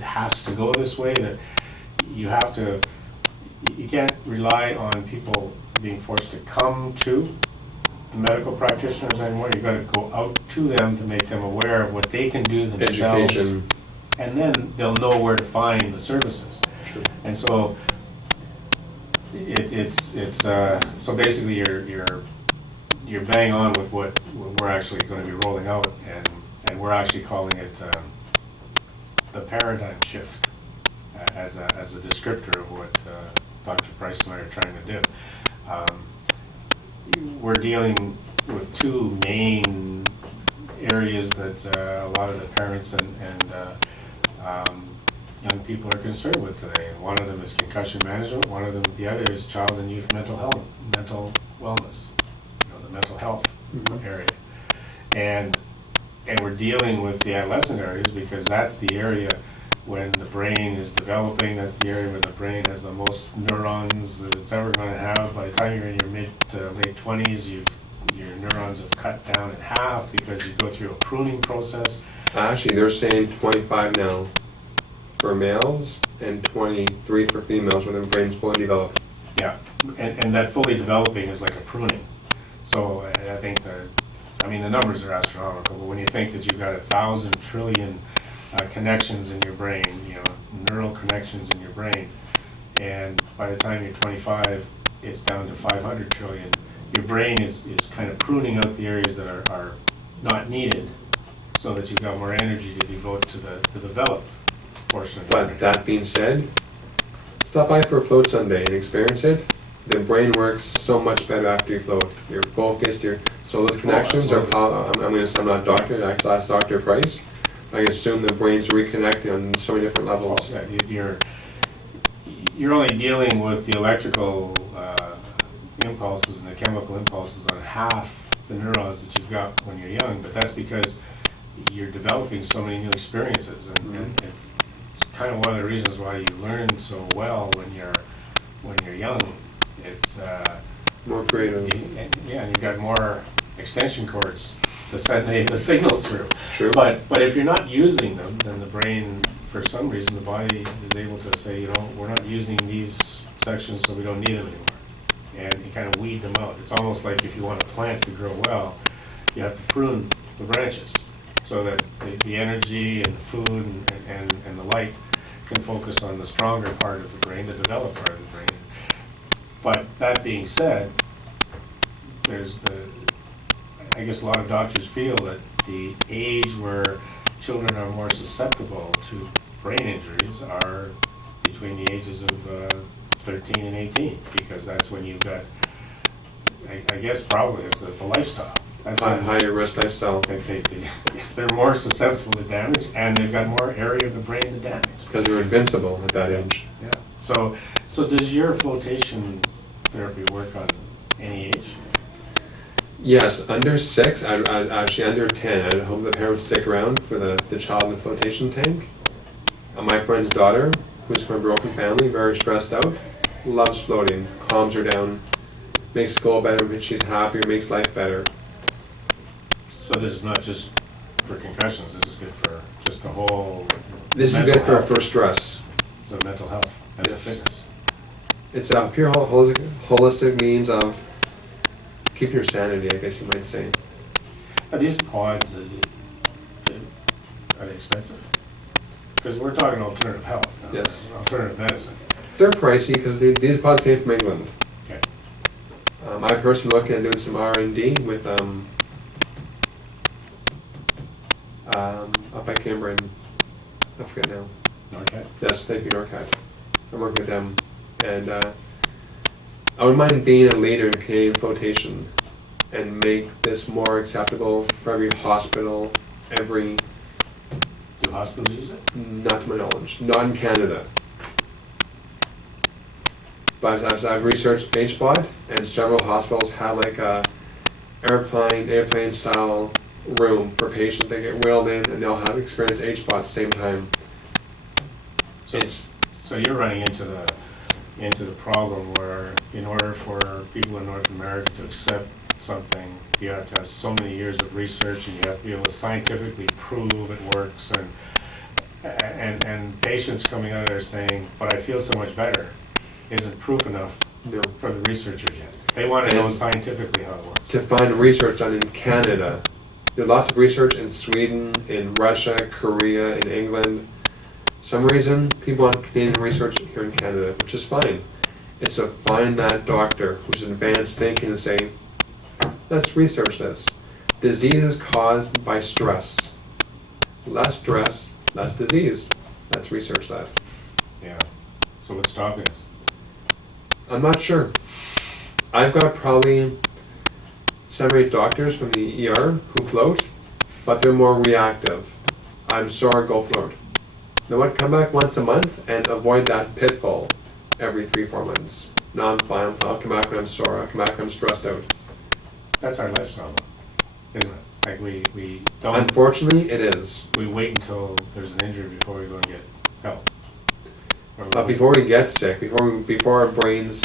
has to go this way, that you can't rely on people being forced to come to the medical practitioners anymore. You've got to go out to them to make them aware of what they can do themselves. Education. And then they'll know where to find the services. Sure. And so so basically you're bang on with what we're actually going to be rolling out, and we're actually calling it the paradigm shift as a descriptor of what Dr. Price and I are trying to do. We're dealing with 2 main areas that a lot of the parents and young people are concerned with today. And one of them is concussion management. The other is child and youth mental wellness, the mental health area. And we're dealing with the adolescent areas because that's the area when the brain is developing. That's the area where the brain has the most neurons that it's ever going to have. By the time you're in your mid to late 20s, your neurons have cut down in half because you go through a pruning process. Actually, they're saying 25 now for males and 23 for females when their brain's fully developed. Yeah, and that fully developing is like a pruning. So I think the numbers are astronomical, but when you think that you've got 1,000 trillion connections in your brain, neural connections in your brain, and by the time you're 25, it's down to 500 trillion. Your brain is kind of pruning out the areas that are not needed so that you've got more energy to devote to the developed portion of your brain. But that being said, stop by for a float Sunday and experience it. The brain works so much better after you float. You're focused, so those connections are, I'm not a doctor, I asked Dr. Price. I assume the brain's reconnecting on so many different levels. you're only dealing with the electrical impulses and the chemical impulses on half the neurons that you've got when you're young, but that's because you're developing so many new experiences, and it's kind of one of the reasons why you learn so well when you're young. It's More creative. and you've got more extension cords to send the signals through. True. But if you're not using them, then the brain, for some reason, the body is able to say, we're not using these sections, so we don't need them anymore. And you kind of weed them out. It's almost like if you want a plant to grow well, you have to prune the branches so that the energy and the food and the light can focus on the stronger part of the brain, the developed part of the brain. But that being said, I guess a lot of doctors feel that the age where children are more susceptible to brain injuries are between the ages of 13 and 18, because that's when you've got, I guess probably it's the lifestyle. That's when Higher risk lifestyle. they're more susceptible to damage, and they've got more area of the brain to damage. Because you're invincible at that age. Yeah. So does your flotation therapy work on any age? Yes, under 6, I'd actually under 10. I'd hope the parents stick around for the child in the flotation tank. My friend's daughter, who's from a broken family, very stressed out, loves floating, calms her down, makes school better, makes she's happier, makes life better. So this is not just for concussions, this is good for just the whole This is mental good health. for stress. So mental health, mental Yes. fitness. It's a pure holistic means of keeping your sanity, I guess you might say. Are these pods, are they expensive? Because we're talking alternative health. Yes. Alternative medicine. They're pricey because these pods came from England. Okay. I personally looking at doing some R&D with up by Cambrian. I forget now. Okay. Yes, thank you, Norcat. I'm working with them, and I wouldn't mind being a leader in Canadian flotation and make this more acceptable for every hospital, every, Do hospitals use it? not to my knowledge, not in Canada. But as I've researched HBOT, and several hospitals have like a airplane style room for patients. They get wheeled in and they'll have experience HBOT at the same time. So you're running into the problem where in order for people in North America to accept something, you have to have so many years of research, and you have to be able to scientifically prove it works, and patients coming out there saying, but I feel so much better, isn't proof enough No. for the researchers yet. They want to know And scientifically how it works. to find research done in Canada, there's lots of research in Sweden, in Russia, Korea, in England. Some reason people want Canadian research here in Canada, which is fine. It's to find that doctor who's advanced thinking and say, let's research this. Disease is caused by stress. Less stress, less disease. Let's research that. Yeah. So what's stopping us? I'm not sure. I've got probably 7 or 8 doctors from the ER who float, but they're more reactive. I'm sore, go float. Now what, come back once a month and avoid that pitfall every 3-4 months. No, I'm fine, I'll come back when I'm sore, I'll come back when I'm stressed out. That's our lifestyle, isn't it? Like we don't, Unfortunately, it is. we wait until there's an injury before we go and get help. But before we get sick, before our brains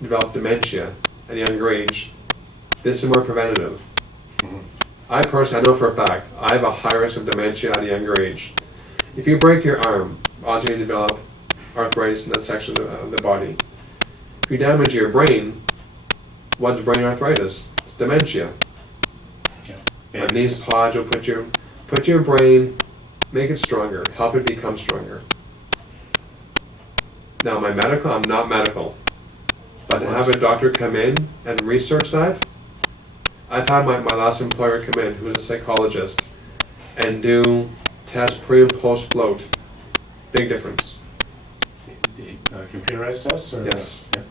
develop dementia at a younger age, this is more preventative. Mhm. I personally, I know for a fact, I have a high risk of dementia at a younger age. If you break your arm, odds are you develop arthritis in that section of the body. If you damage your brain, what's brain arthritis? It's dementia. Yeah. And these pods will put your brain, make it stronger, help it become stronger. Now, I'm not medical, but to have a doctor come in and research that, I've had my last employer come in, who's a psychologist, and do tests pre and post float. Big difference. Computerized tests? Or Yes. Yeah.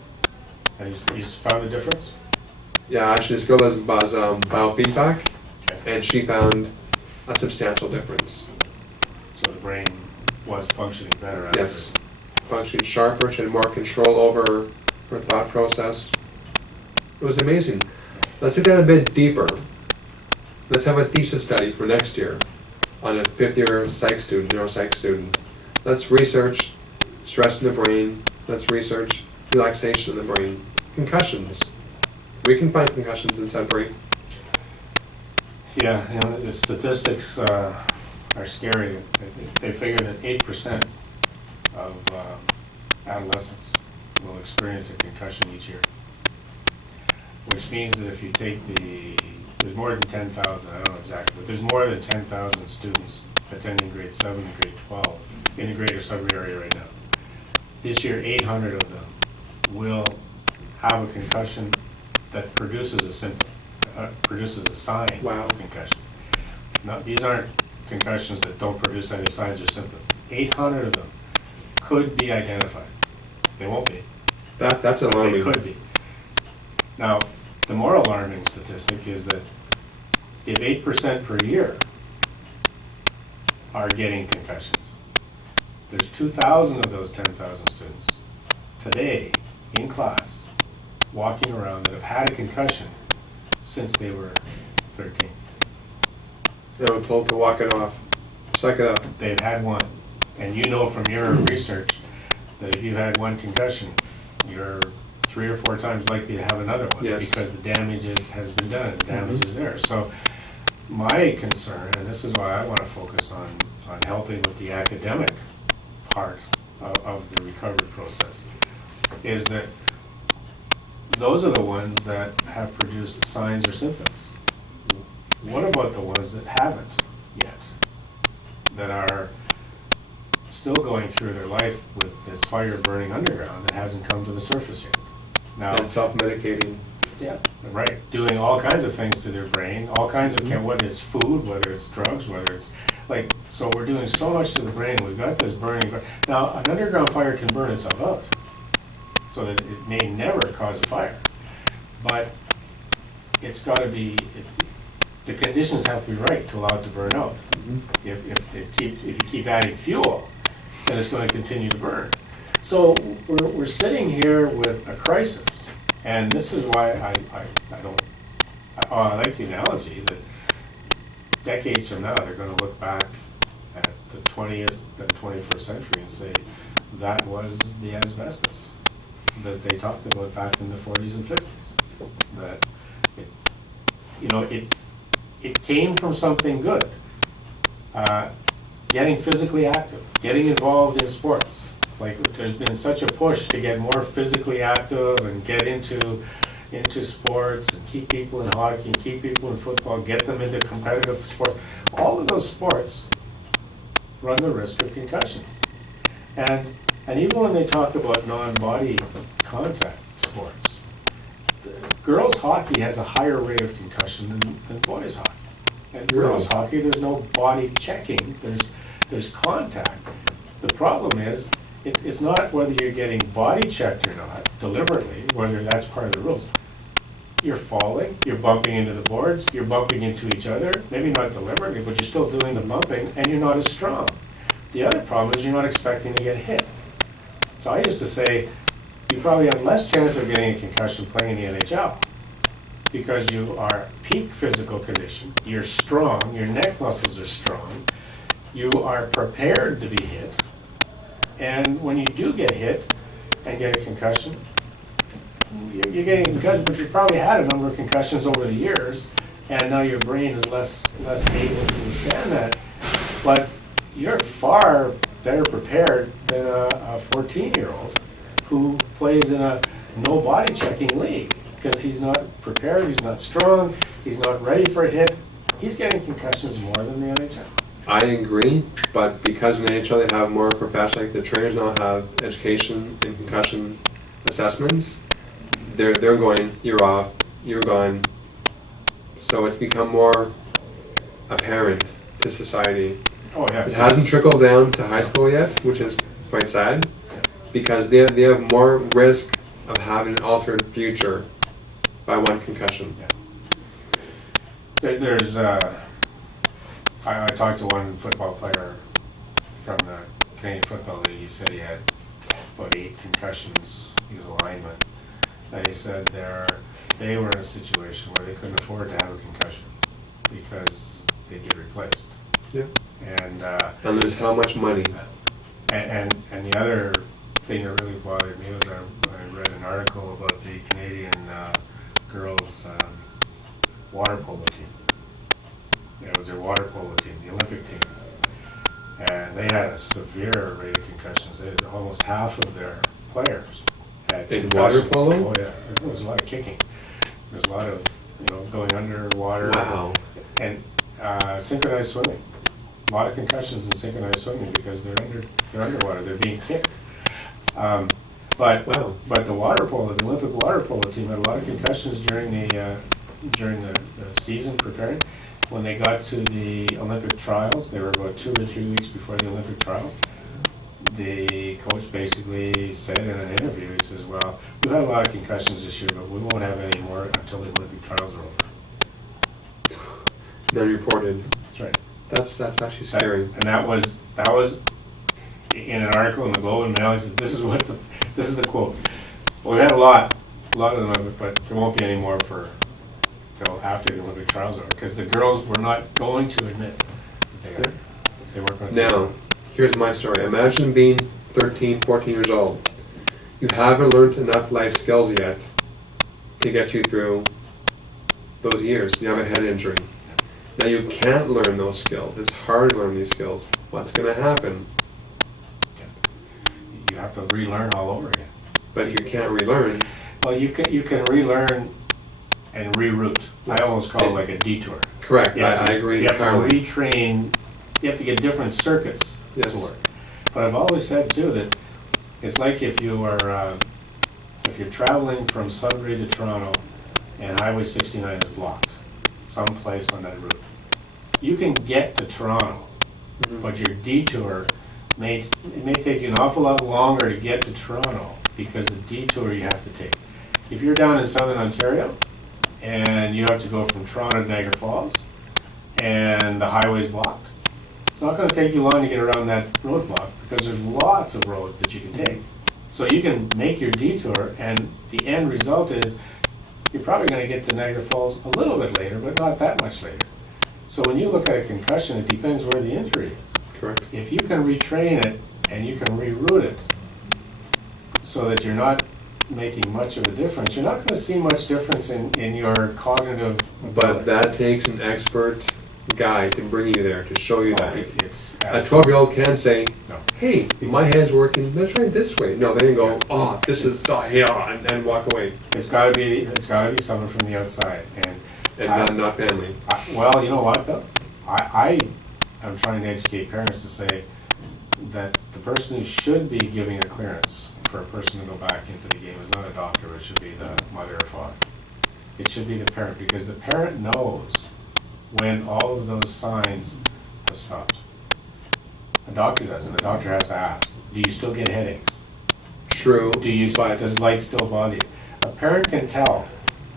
And he's found a difference? Yeah, actually, this girl does biofeedback, Okay. and she found a substantial difference. So the brain was functioning better after. Yes. functioning sharper, she had more control over her thought process. It was amazing. Let's get that a bit deeper. Let's have a thesis study for next year on a fifth-year psych student, neuropsych student. Let's research stress in the brain. Let's research relaxation in the brain. Concussions. We can find concussions in Sudbury. Yeah, the statistics are scary. They figure that 8% of adolescents will experience a concussion each year. Which means that if you take there's more than 10,000, I don't know exactly, but there's more than 10,000 students attending grade 7 and grade 12 in the greater Sudbury area right now. This year, 800 of them will have a concussion that produces a symptom, produces a sign Wow. of concussion. Now, these aren't concussions that don't produce any signs or symptoms. 800 of them could be identified. They won't be. That's But they alarming. could be. Now, the more alarming statistic is that if 8% per year are getting concussions, there's 2,000 of those 10,000 students today in class walking around that have had a concussion since they were 13. They were told to walk it off. Suck it up. They've had one. And you know from your research that if you've had one concussion, you're 3 or 4 times likely to have another one. Yes. Because the damage has been done, the damage is there. So my concern, and this is why I want to focus on helping with the academic part of the recovery process, is that those are the ones that have produced signs or symptoms. What about the ones that haven't yet, that are still going through their life with this fire burning underground that hasn't come to the surface yet? Now, And self-medicating. yeah, right, doing all kinds of things to their brain, all kinds of, whether it's food, whether it's drugs, whether it's, like, so we're doing so much to the brain, we've got this burning. Now, an underground fire can burn itself out, so that it may never cause a fire. But it's gotta be, the conditions have to be right to allow it to burn out. If you keep adding fuel, then it's gonna continue to burn. So we're sitting here with a crisis, and this is why I like the analogy that decades from now, they're gonna look back at the 20th and 21st century and say, that was the asbestos that they talked about back in the 40s and 50s. That, it came from something good. Getting physically active, getting involved in sports. Like, there's been such a push to get more physically active and get into sports and keep people in hockey and keep people in football, get them into competitive sports. All of those sports run the risk of concussions. And even when they talk about non-body contact sports, girls hockey has a higher rate of concussion than boys hockey. And girls hockey, there's no body checking, there's contact. The problem is, it's not whether you're getting body checked or not, deliberately, whether that's part of the rules. You're falling, you're bumping into the boards, you're bumping into each other, maybe not deliberately, but you're still doing the bumping, and you're not as strong. The other problem is you're not expecting to get hit. So I used to say, you probably have less chance of getting a concussion playing in the NHL, because you are peak physical condition, you're strong, your neck muscles are strong, you are prepared to be hit, and when you do get hit and get a concussion, you're getting a concussion, but you probably had a number of concussions over the years, and now your brain is less able to withstand that. But you're far better prepared than a 14-year-old who plays in a no body checking league, because he's not prepared, he's not strong, he's not ready for a hit. He's getting concussions more than the NHL. I agree, but because in the NHL they have more professional, like the trainers now have education in concussion assessments, they're going, you're off, you're gone. So it's become more apparent to society. Oh, yeah. It hasn't trickled down to high school yet, which is quite sad, because they have more risk of having an altered future by one concussion. Yeah. There's, I talked to one football player from the Canadian Football League. He said he had about 8 concussions, he was a lineman, that he said they were in a situation where they couldn't afford to have a concussion because they'd get replaced. Yeah. And there's how much money? and the other thing that really bothered me was I read an article about the Canadian girls water polo team. It was their water polo team, the Olympic team. And they had a severe rate of concussions. They had almost half of their players had In concussions. water polo? Oh yeah, there was a lot of kicking. There was a lot of, going underwater. Wow. And synchronized swimming. A lot of concussions in synchronized swimming because they're underwater. They're being kicked. But Wow. the water polo, the Olympic water polo team had a lot of concussions during the season preparing. When they got to the Olympic trials, they were about 2 or 3 weeks before the Olympic trials. The coach basically said in an interview, he says, "Well, we've had a lot of concussions this year, but we won't have any more until the Olympic trials are over." None reported. That's right. That's actually scary. And that was in an article in the Globe and Mail. He says, this is the quote. "Well, we had a lot of them, but there won't be any more till after the Olympic trials are, because the girls were not going to admit that they weren't going to. Now, here's my story. Imagine being 13, 14 years old. You haven't learned enough life skills yet to get you through those years. You have a head injury. Now you can't learn those skills. It's hard to learn these skills. What's going to happen? You have to relearn all over again. But if you can't relearn, well, you can relearn and reroute. Yes. I almost call it like a detour. correct, I agree You have to entirely. retrain. You have to get different circuits Yes. to work. But I've always said too that it's like if you're traveling from Sudbury to Toronto and Highway 69 is blocked, someplace on that route. You can get to Toronto, but your detour may take you an awful lot longer to get to Toronto because the detour you have to take. If you're down in southern Ontario and you have to go from Toronto to Niagara Falls and the highway's blocked, it's not going to take you long to get around that roadblock because there's lots of roads that you can take. So you can make your detour, and the end result is you're probably going to get to Niagara Falls a little bit later, but not that much later. So when you look at a concussion, it depends where the injury is. Correct. If you can retrain it and you can reroute it so that you're not making much of a difference, you're not going to see much difference in your cognitive But ability. that takes an expert guy to bring you there, to show you that. It's A 12-year-old can't say, no. hey, my head's working, let's try it this way. No, they can go, oh, this is, yeah, and walk away. It's got to be someone from the outside, And not family. well, you know what though? I am trying to educate parents to say that the person who should be giving a clearance for a person to go back into the game is not a doctor, it should be the mother or father. It should be the parent, because the parent knows when all of those signs have stopped. A doctor doesn't. A doctor has to ask, do you still get headaches? True. Does light still bother you? A parent can tell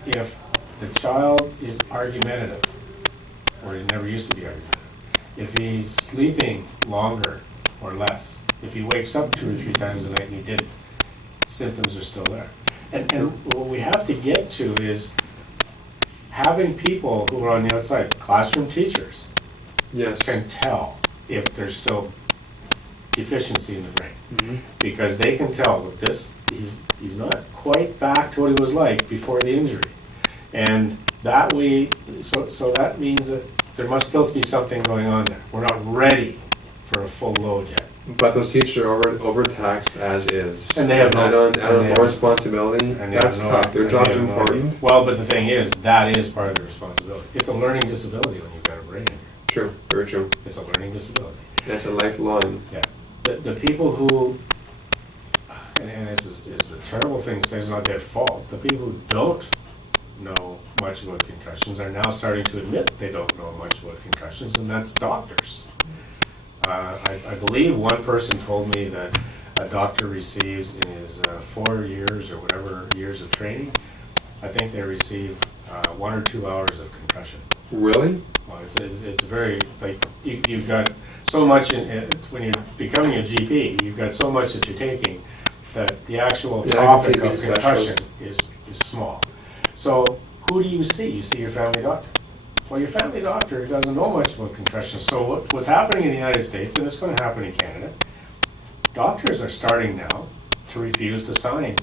if the child is argumentative, or he never used to be argumentative, if he's sleeping longer or less, if he wakes up 2 or 3 times a night and he didn't, symptoms are still there. And what we have to get to is having people who are on the outside, classroom teachers, Yes. can tell if there's still deficiency in the brain. Mhm. Because they can tell that he's not quite back to what he was like before the injury. And that so that means that there must still be something going on there. We're not ready for a full load yet. But those teachers are overtaxed as is. And they have no- add and on they have- more responsibility. And they That's have no- tough. Their and job's they have no important. idea. Well, but the thing is, that is part of the responsibility. It's a learning disability when you've got a brain injury. True. Very true. It's a learning disability. That's a lifelong. Yeah. The people who, and this is a terrible thing to say, it's not their fault. The people who don't know much about concussions are now starting to admit they don't know much about concussions, and that's doctors. I believe one person told me that a doctor receives in his 4 years or whatever years of training, I think they receive 1 or 2 hours of concussion. Really? Well, it's very, like, you've got so much when you're becoming a GP, you've got so much that you're taking, the actual Yeah, I can topic take you of to concussion specialists. is small. So who do you see? You see your family doctor. Well, your family doctor doesn't know much about concussions. So what's happening in the United States, and it's going to happen in Canada, doctors are starting now to refuse to sign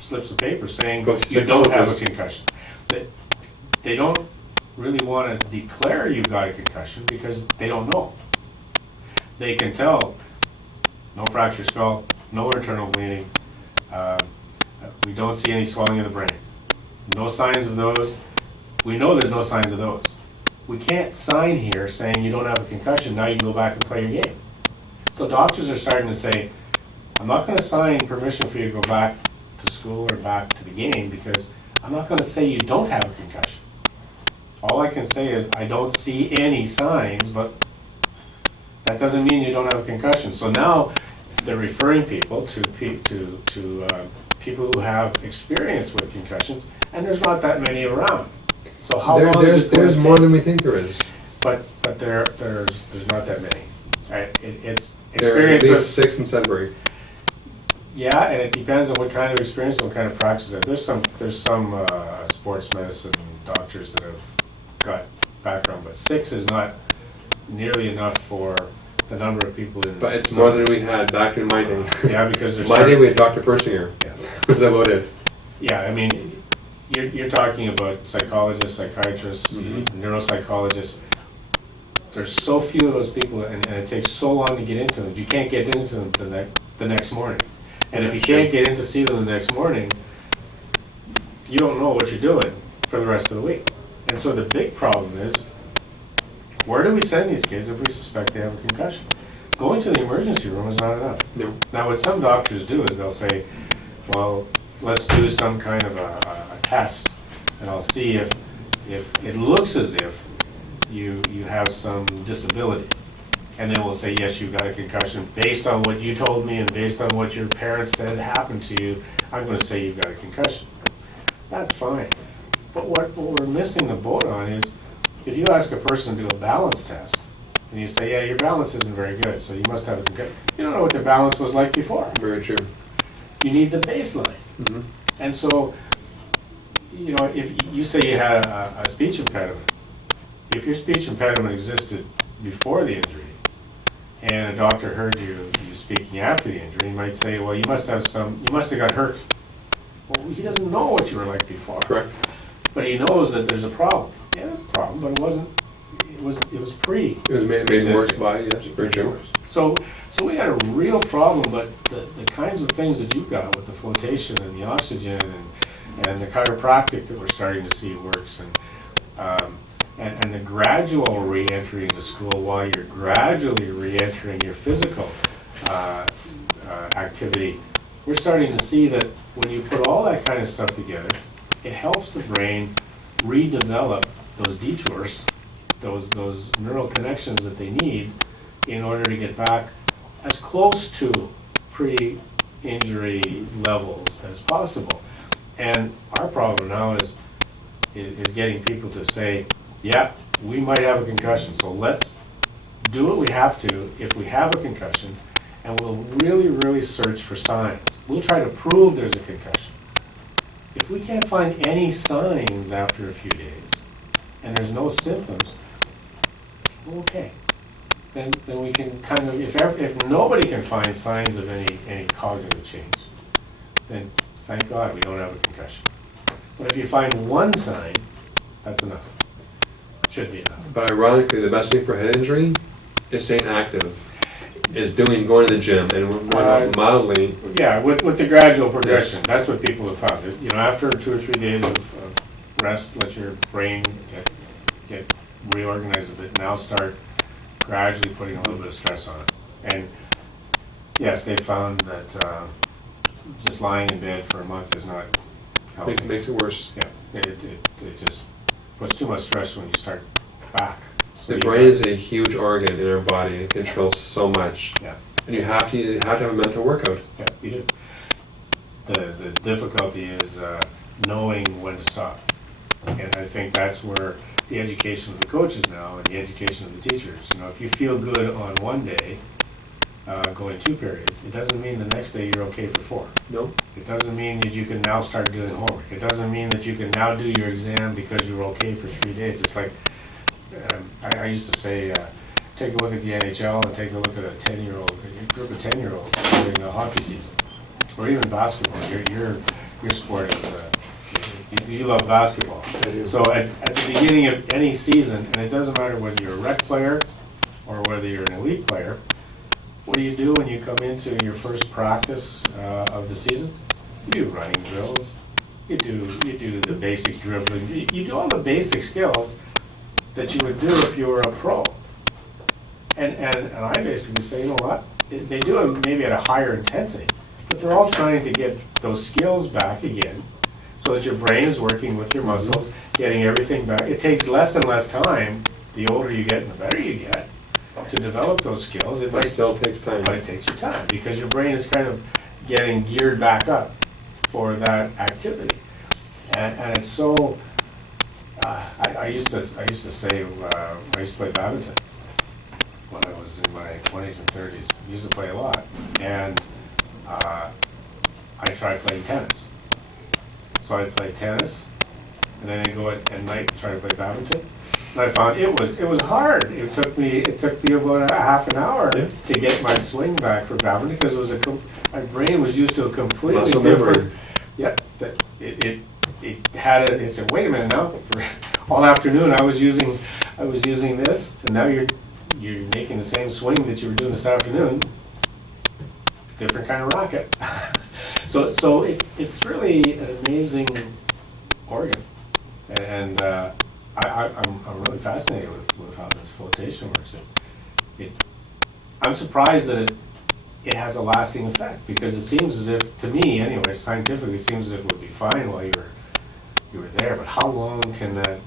slips of paper saying Go to you don't have a psychologist. concussion. They don't really want to declare you've got a concussion because they don't know. They can tell no fractured skull, no internal bleeding, we don't see any swelling of the brain. No signs of those. We know there's no signs of those. We can't sign here saying you don't have a concussion, now you can go back and play your game. So doctors are starting to say, I'm not going to sign permission for you to go back to school or back to the game because I'm not going to say you don't have a concussion. All I can say is I don't see any signs, but that doesn't mean you don't have a concussion. So now they're referring people to people who have experience with concussions, and there's not that many around. So how long is it going to There's more take? than we think there is. But there's not that many. It's There's experience at with, least 6 in Sudbury. yeah, and it depends on what kind of experience, what kind of practice. There's some sports medicine doctors that have got background, but 6 is not nearly enough for the number of people in. But it's more than we had back in my day. Yeah, because there's. My day we had Dr. Persinger. Yeah. That's about it. Yeah, I mean, you're talking about psychologists, psychiatrists, neuropsychologists. There's so few of those people, and it takes so long to get into them. You can't get into them the next morning. And if you can't get in to see them the next morning, you don't know what you're doing for the rest of the week. And so the big problem is, where do we send these kids if we suspect they have a concussion? Going to the emergency room is not enough. No. Now, what some doctors do is they'll say, well, let's do some kind of a test, and I'll see if it looks as if you have some disabilities. And then we'll say, yes, you've got a concussion. Based on what you told me and based on what your parents said happened to you, I'm going to say you've got a concussion. That's fine. But what we're missing the boat on is, if you ask a person to do a balance test, and you say, yeah, your balance isn't very good, so you must have a concussion. You don't know what their balance was like before. Very true. You need the baseline. Mm-hmm. And so, you know, if you say you had a speech impediment, if your speech impediment existed before the injury, and a doctor heard you speaking after the injury, he might say, well, you must have got hurt. Well, he doesn't know what you were like before. Correct. But he knows that there's a problem. Yeah, there's a problem, but it was pre. It was made worse by, yes, very true. So we had a real problem, but the kinds of things that you've got with the flotation and the oxygen and the chiropractic that we're starting to see works, and the gradual re-entry into school while you're gradually re-entering your physical activity, we're starting to see that when you put all that kind of stuff together, it helps the brain redevelop those detours, those neural connections that they need in order to get back as close to pre-injury levels as possible. And our problem now is getting people to say, yeah, we might have a concussion, so let's do what we have to if we have a concussion, and we'll really, really search for signs. We'll try to prove there's a concussion. If we can't find any signs after a few days, and there's no symptoms, well, okay. Then we can kind of, if nobody can find signs of any cognitive change, then thank God we don't have a concussion. But if you find one sign, that's enough. Should be enough. But ironically, the best thing for head injury is staying active. Is going to the gym and mildly. Yeah, with the gradual progression, that's what people have found. You know, after 2 or 3 days of rest, let your brain get reorganized a bit. Now start gradually putting a little bit of stress on it. And yes, they found that just lying in bed for a month is not healthy. Makes it worse. Yeah, it just puts too much stress when you start back. So The brain is a huge organ in our body. It controls so much. Yeah. And you have to have a mental workout. Yeah, you do. The difficulty is knowing when to stop. And I think that's where the education of the coaches now and the education of the teachers, you know, if you feel good on one day, going 2 periods, it doesn't mean the next day you're okay for 4. No. It doesn't mean that you can now start doing homework. It doesn't mean that you can now do your exam because you were okay for 3 days. It's like, I used to say, take a look at the NHL and take a look at a 10-year-old, a group of 10-year-olds during a hockey season, or even basketball. Your sport is, you love basketball. I do. So at the beginning of any season, and it doesn't matter whether you're a rec player or whether you're an elite player, what do you do when you come into your first practice of the season? You do running drills. You do the basic dribbling. You do all the basic skills that you would do if you were a pro. And I basically say, you know what? They do it maybe at a higher intensity, but they're all trying to get those skills back again so that your brain is working with your muscles, getting everything back. It takes less and less time, the older you get and the better you get, to develop those skills. It It still takes time. but it takes you time because your brain is kind of getting geared back up for that activity. And it's so, I used to say, I used to play badminton when I was in my 20s and 30s. I used to play a lot. And I tried playing tennis. So I played tennis, and then I go at night and try to play badminton. And I found it was hard. It took me about a half an hour Yeah. to get my swing back for badminton because it was my brain was used to a completely Muscle different. memory. Yeah, that it had it said, wait a minute now, for all afternoon I was using this, and now you're making the same swing that you were doing this afternoon, different kind of racket. so it's really an amazing organ, and I'm really fascinated with how this flotation works. I'm surprised that it has a lasting effect, because it seems as if, to me anyway, scientifically, it seems as if it would be fine while you were there. But how long can that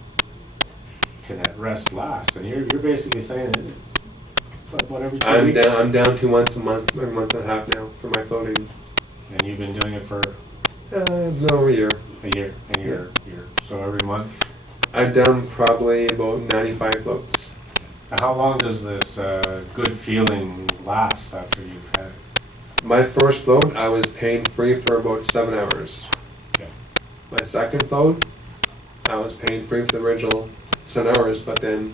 rest last? And you're basically saying that what, every 2 weeks? I'm down to once a month, every month and a half now for my floating. And you've been doing it for No, a year. a year, and you're so every month. I've done probably about 95 floats. Now, how long does this good feeling last after you've had it? My first float, I was pain-free for about 7 hours. Okay. My second float, I was pain-free for the original 7 hours, but then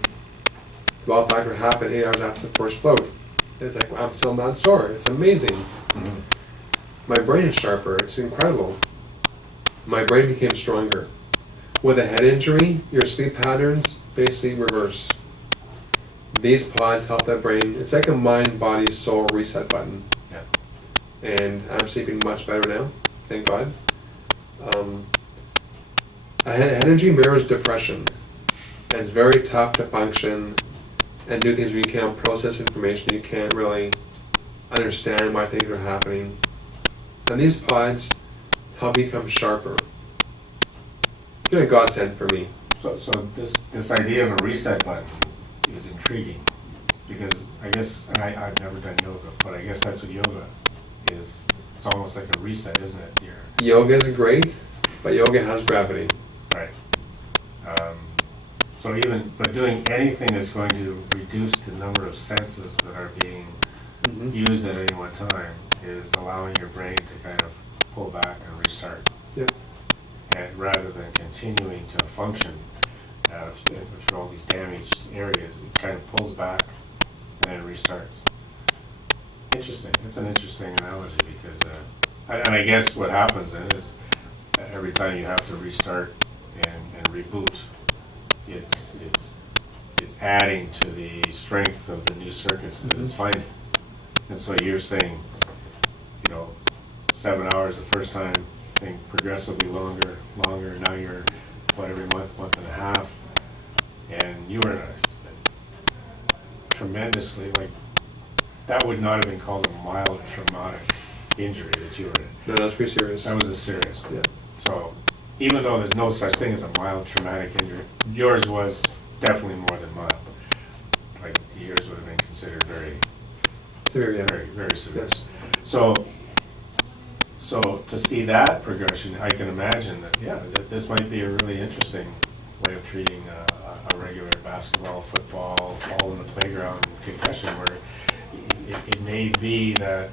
the wow factor happened 8 hours after the first float. It's like, I'm still not sore. It's amazing. Mm-hmm. My brain is sharper. It's incredible. My brain became stronger. With a head injury, your sleep patterns basically reverse. These pods help that brain. It's like a mind, body, soul reset button. Yeah. And I'm sleeping much better now, thank God. A head injury mirrors depression. And it's very tough to function and do things where you can't process information, you can't really understand why things are happening. And these pods help you become sharper. They're a godsend for me. So this idea of a reset button is intriguing, because I guess, and I've never done yoga, but I guess that's what yoga is. It's almost like a reset, isn't it? Yoga is great, but yoga has gravity. Right. But doing anything that's going to reduce the number of senses that are being used at any one time is allowing your brain to kind of pull back and restart. Yeah. And rather than continuing to function through all these damaged areas, it kind of pulls back and then restarts. Interesting. It's an interesting analogy, because, and I guess what happens then is every time you have to restart and reboot, it's adding to the strength of the new circuits that it's finding. And so you're saying, 7 hours the first time, think progressively longer, now you're, every month and a half, and you were in a tremendously, that would not have been called a mild traumatic injury that you were in. No, that's pretty serious. That was a serious one. Yeah. So, even though there's no such thing as a mild traumatic injury, yours was definitely more than mild. Yours would have been considered very, Severe, yeah. very, very severe. Yes. So to see that progression, I can imagine that this might be a really interesting way of treating a regular basketball, football, fall in the playground concussion, where it may be that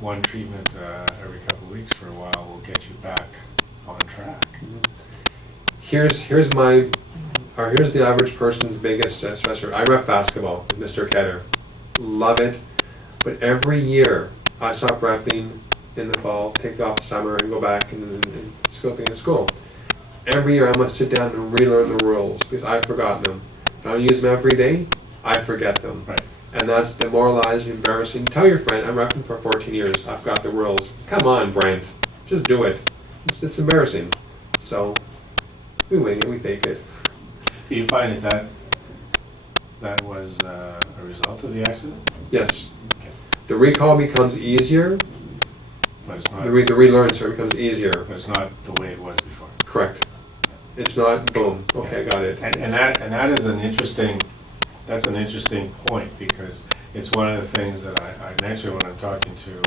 one treatment every couple of weeks for a while will get you back on track. Here's the average person's biggest stressor. I ref basketball with Mr. Ketter. Love it. But every year I stop reffing in the fall, take off the summer, and go back and scoping at school. Every year I must sit down and relearn the rules because I've forgotten them. If I don't use them every day, I forget them. Right. And that's demoralizing, embarrassing. Tell your friend, I'm reffing for 14 years, I've got the rules. Come on, Brent, just do it. It's embarrassing. So, we wing it, we take it. Do you find that was a result of the accident? Yes. Okay. The recall becomes easier, But it's not, the relearn becomes easier. but it's not the way it was before. Correct. It's not, boom, okay, got it. And that is an interesting point, because it's one of the things that I mention when I'm talking to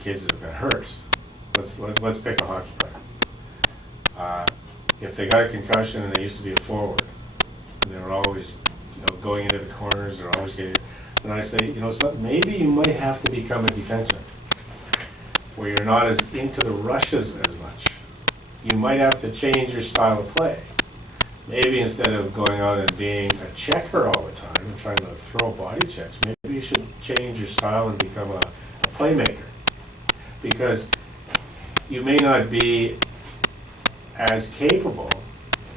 kids that have been hurt. Let's pick a hockey player. If they got a concussion and they used to be a forward, and they were always, going into the corners, they're always getting, and I say, maybe you might have to become a defenseman, where you're not as into the rushes as much. You might have to change your style of play. Maybe instead of going out and being a checker all the time and trying to throw body checks, maybe you should change your style and become a playmaker. Because you may not be as capable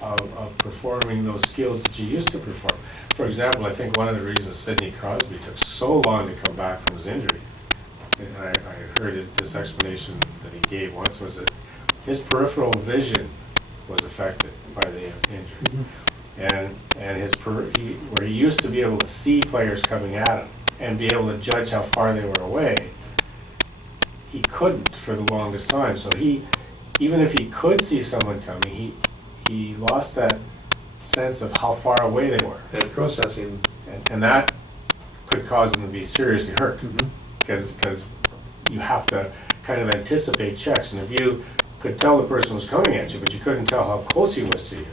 of performing those skills that you used to perform. For example, I think one of the reasons Sidney Crosby took so long to come back from his injury, and I heard this explanation that he gave once, was that his peripheral vision was affected by the injury. And where he used to be able to see players coming at him and be able to judge how far they were away, he couldn't for the longest time. So even if he could see someone coming, he lost that sense of how far away they were. And processing. And that could cause him to be seriously hurt, because you have to kind of anticipate checks, and if you could tell the person was coming at you, but you couldn't tell how close he was to you,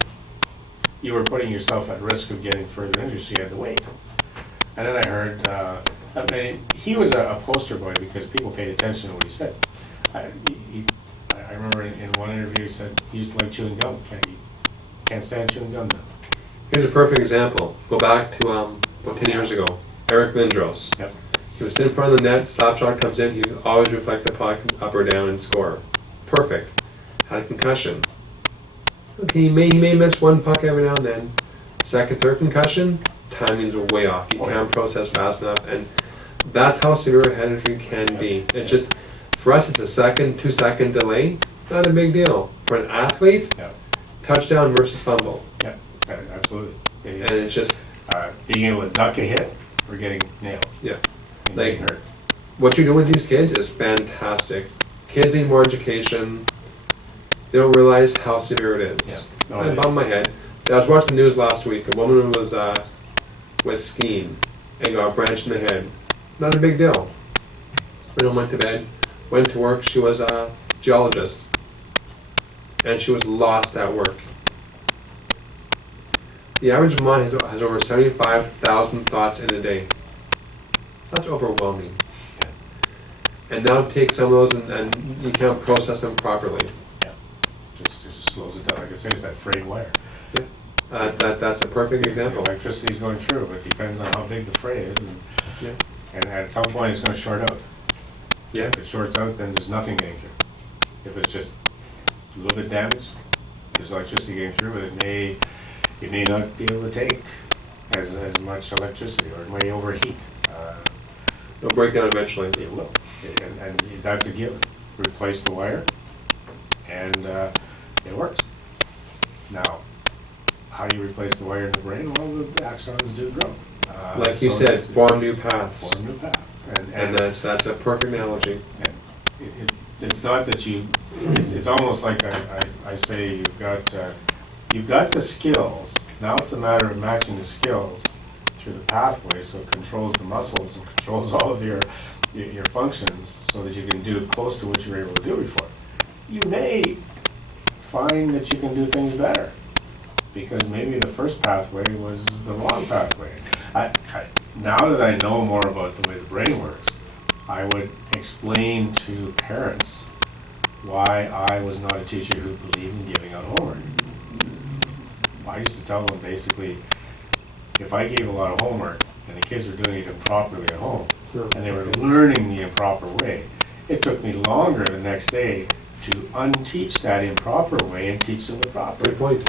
you were putting yourself at risk of getting further injury, so you had to wait. And then I heard, he was a poster boy because people paid attention to what he said. I remember in one interview he said he used to like chewing gum. Can't stand chewing gum now. Here's a perfect example. Go back to about 10 years ago. Eric Lindros. Yep. He was in front of the net, slap shot comes in, he would always reflect the puck up or down and score. Perfect. Had a concussion. He may miss one puck every now and then. Second, third concussion, timing's way off. You can't process fast enough, and that's how severe a head injury can be. It's just, for us, it's a 2-second delay. Not a big deal. For an athlete, touchdown versus fumble. Yeah, absolutely. And it's just being able to duck a hit or getting nailed. Yeah. And getting hurt. What you're doing with these kids is fantastic. Kids need more education. They don't realize how severe it is. Yeah. I bumped my head. I was watching the news last week. A woman was skiing and got branched in the head. Not a big deal. Went to bed, went to work. She was a geologist, and she was lost at work. The average Vermont has over 75,000 thoughts in a day. That's overwhelming. And now take some of those and you can't process them properly. Yeah, just slows it down. Like I say, it's that frayed wire. Yeah. That's a perfect example. The electricity's going through, but it depends on how big the fray is. And at some point, it's going to short out. Yeah. If it shorts out, then there's nothing getting through. If it's just a little bit damaged, there's electricity getting through, but it may not be able to take as much electricity, or it may overheat. It'll break down eventually. It will, and that's a given. Replace the wire, and it works. Now, how do you replace the wire in the brain? Well, the axons do grow. Like you said, form new paths. Form new paths. And that's a perfect analogy. And it's not that you, it's almost like I say you've got the skills. Now it's a matter of matching the skills through the pathway, so it controls the muscles and controls all of your functions, so that you can do close to what you were able to do before. You may find that you can do things better, because maybe the first pathway was the wrong pathway. now that I know more about the way the brain works, I would explain to parents why I was not a teacher who believed in giving out homework. I used to tell them basically, if I gave a lot of homework and the kids were doing it improperly at home, and they were learning the improper way, it took me longer the next day to unteach that improper way and teach them the proper Good point.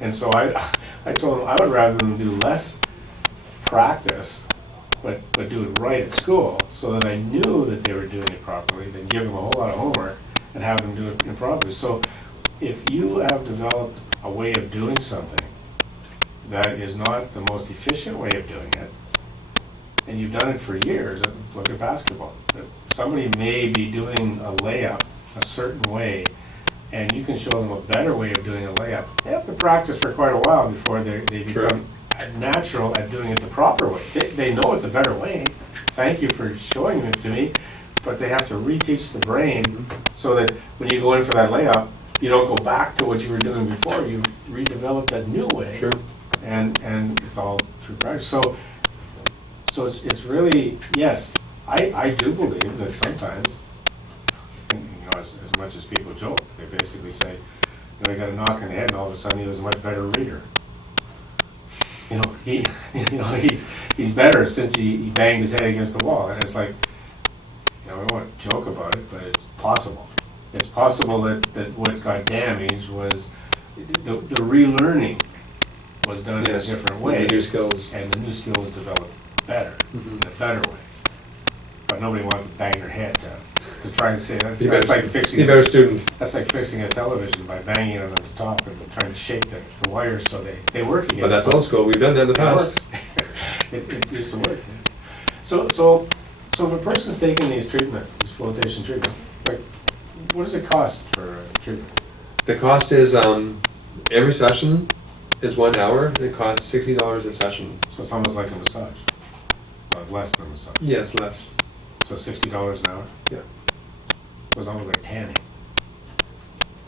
And so I told them I would rather them do less practice, but do it right at school, so that I knew that they were doing it properly, than give them a whole lot of homework and have them do it improperly. So if you have developed a way of doing something that is not the most efficient way of doing it, and you've done it for years, look at basketball. Somebody may be doing a layup a certain way, and you can show them a better way of doing a layup. They have to practice for quite a while before they become natural at doing it the proper way. They know it's a better way. Thank you for showing it to me, but they have to reteach the brain so that when you go in for that layup, you don't go back to what you were doing before. You redevelop that new way. Sure. And it's all through practice. So it's really, yes, I do believe that sometimes, as much as people joke, they basically say, you got a knock on the head and all of a sudden he was a much better reader. He's better since he banged his head against the wall. And it's like, I don't want to joke about it, but it's possible. It's possible that what got damaged was the relearning was done in a different way. The new skills. And the new skills developed better, in a better way. But nobody wants to bang their head to try and say that's like fixing. Be a better student. That's like fixing a television by banging it on the top and trying to shake the wires so they work again. But that's old school. We've done that in the past. It used to work. So if a person's taking these treatments, this flotation treatment, like, what does it cost for a treatment? The cost is every session is 1 hour. And it costs $60 a session. So it's almost like a massage, but less than a massage. Yes, less. So $60 an hour. Yeah. It was almost like tanning.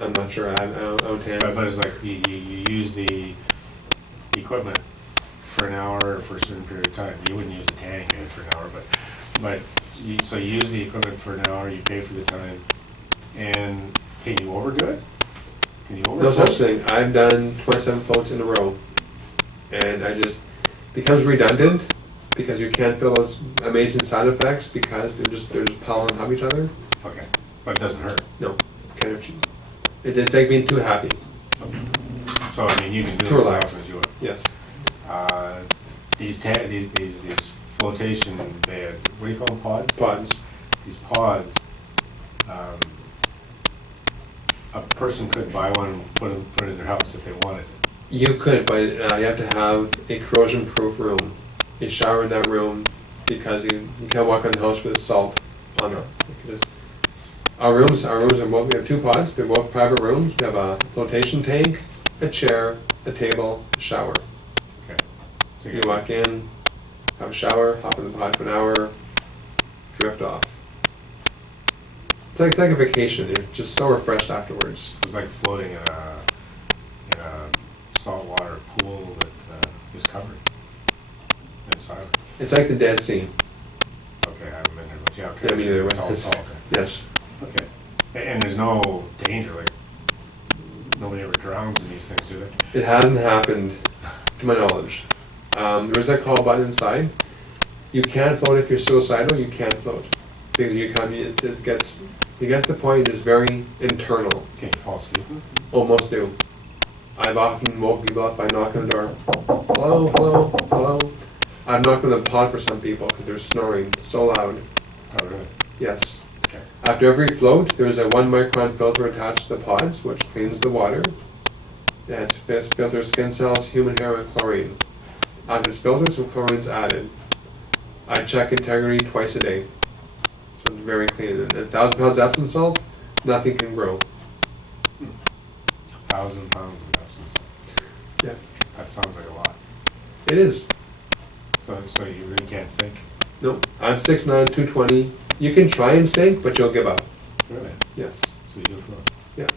I'm not sure. I don't tan. But it's like you use the equipment for an hour or for a certain period of time. You wouldn't use a tanning unit for an hour, but so you use the equipment for an hour. You pay for the time, and can you overdo it? Can you overdo it? No such thing. I've done 27 floats in a row, and it becomes redundant because you can't feel those amazing side effects because they're just piling on top of each other. Okay, but it doesn't hurt. No, kind of. It's like being too happy. Okay. So I mean, you can do Too it as relaxed. often as you want. Yes. These flotation beds. What do you call them? Pods. Pods. These pods. A person could buy one and put it in their house if they wanted. You could, but you have to have a corrosion-proof room. You shower in that room because you can't walk on the house with salt on it. Our rooms are both, we have 2 pods. They're both private rooms. We have a flotation tank, a chair, a table, a shower. Okay. So You walk in, have a shower, hop in the pod for an hour, drift off. It's like a vacation. You're just so refreshed afterwards. It's like floating in a saltwater pool that is covered inside. It's like the Dead Sea. Okay, I haven't been there, but yeah, okay. Yeah, me neither. It's all salt. Yes. Okay. And there's no danger, like, nobody ever drowns in these things, do they? It hasn't happened, to my knowledge. There is that call button inside. You can float if you're suicidal. You can't float because it gets to the point it's very internal. Can you fall asleep? Almost do. I've often woken people up by knocking on the door. Hello, hello, hello. I've knocked on the pod for some people because they're snoring so loud. Oh, really? Yes. Okay. After every float, there's a 1 micron filter attached to the pods, which cleans the water. It filters skin cells, human hair, and chlorine. After it's filtered, some chlorine's added. I check integrity twice a day. So it's very clean. And 1,000 pounds Epsom salt, nothing can grow. 1,000 pounds of Epsom salt. Yeah. That sounds like a lot. It is. So you really can't sink? No, I'm 6'9", 220. You can try and sink, but you'll give up. Really? Yes. So you do float? Yeah.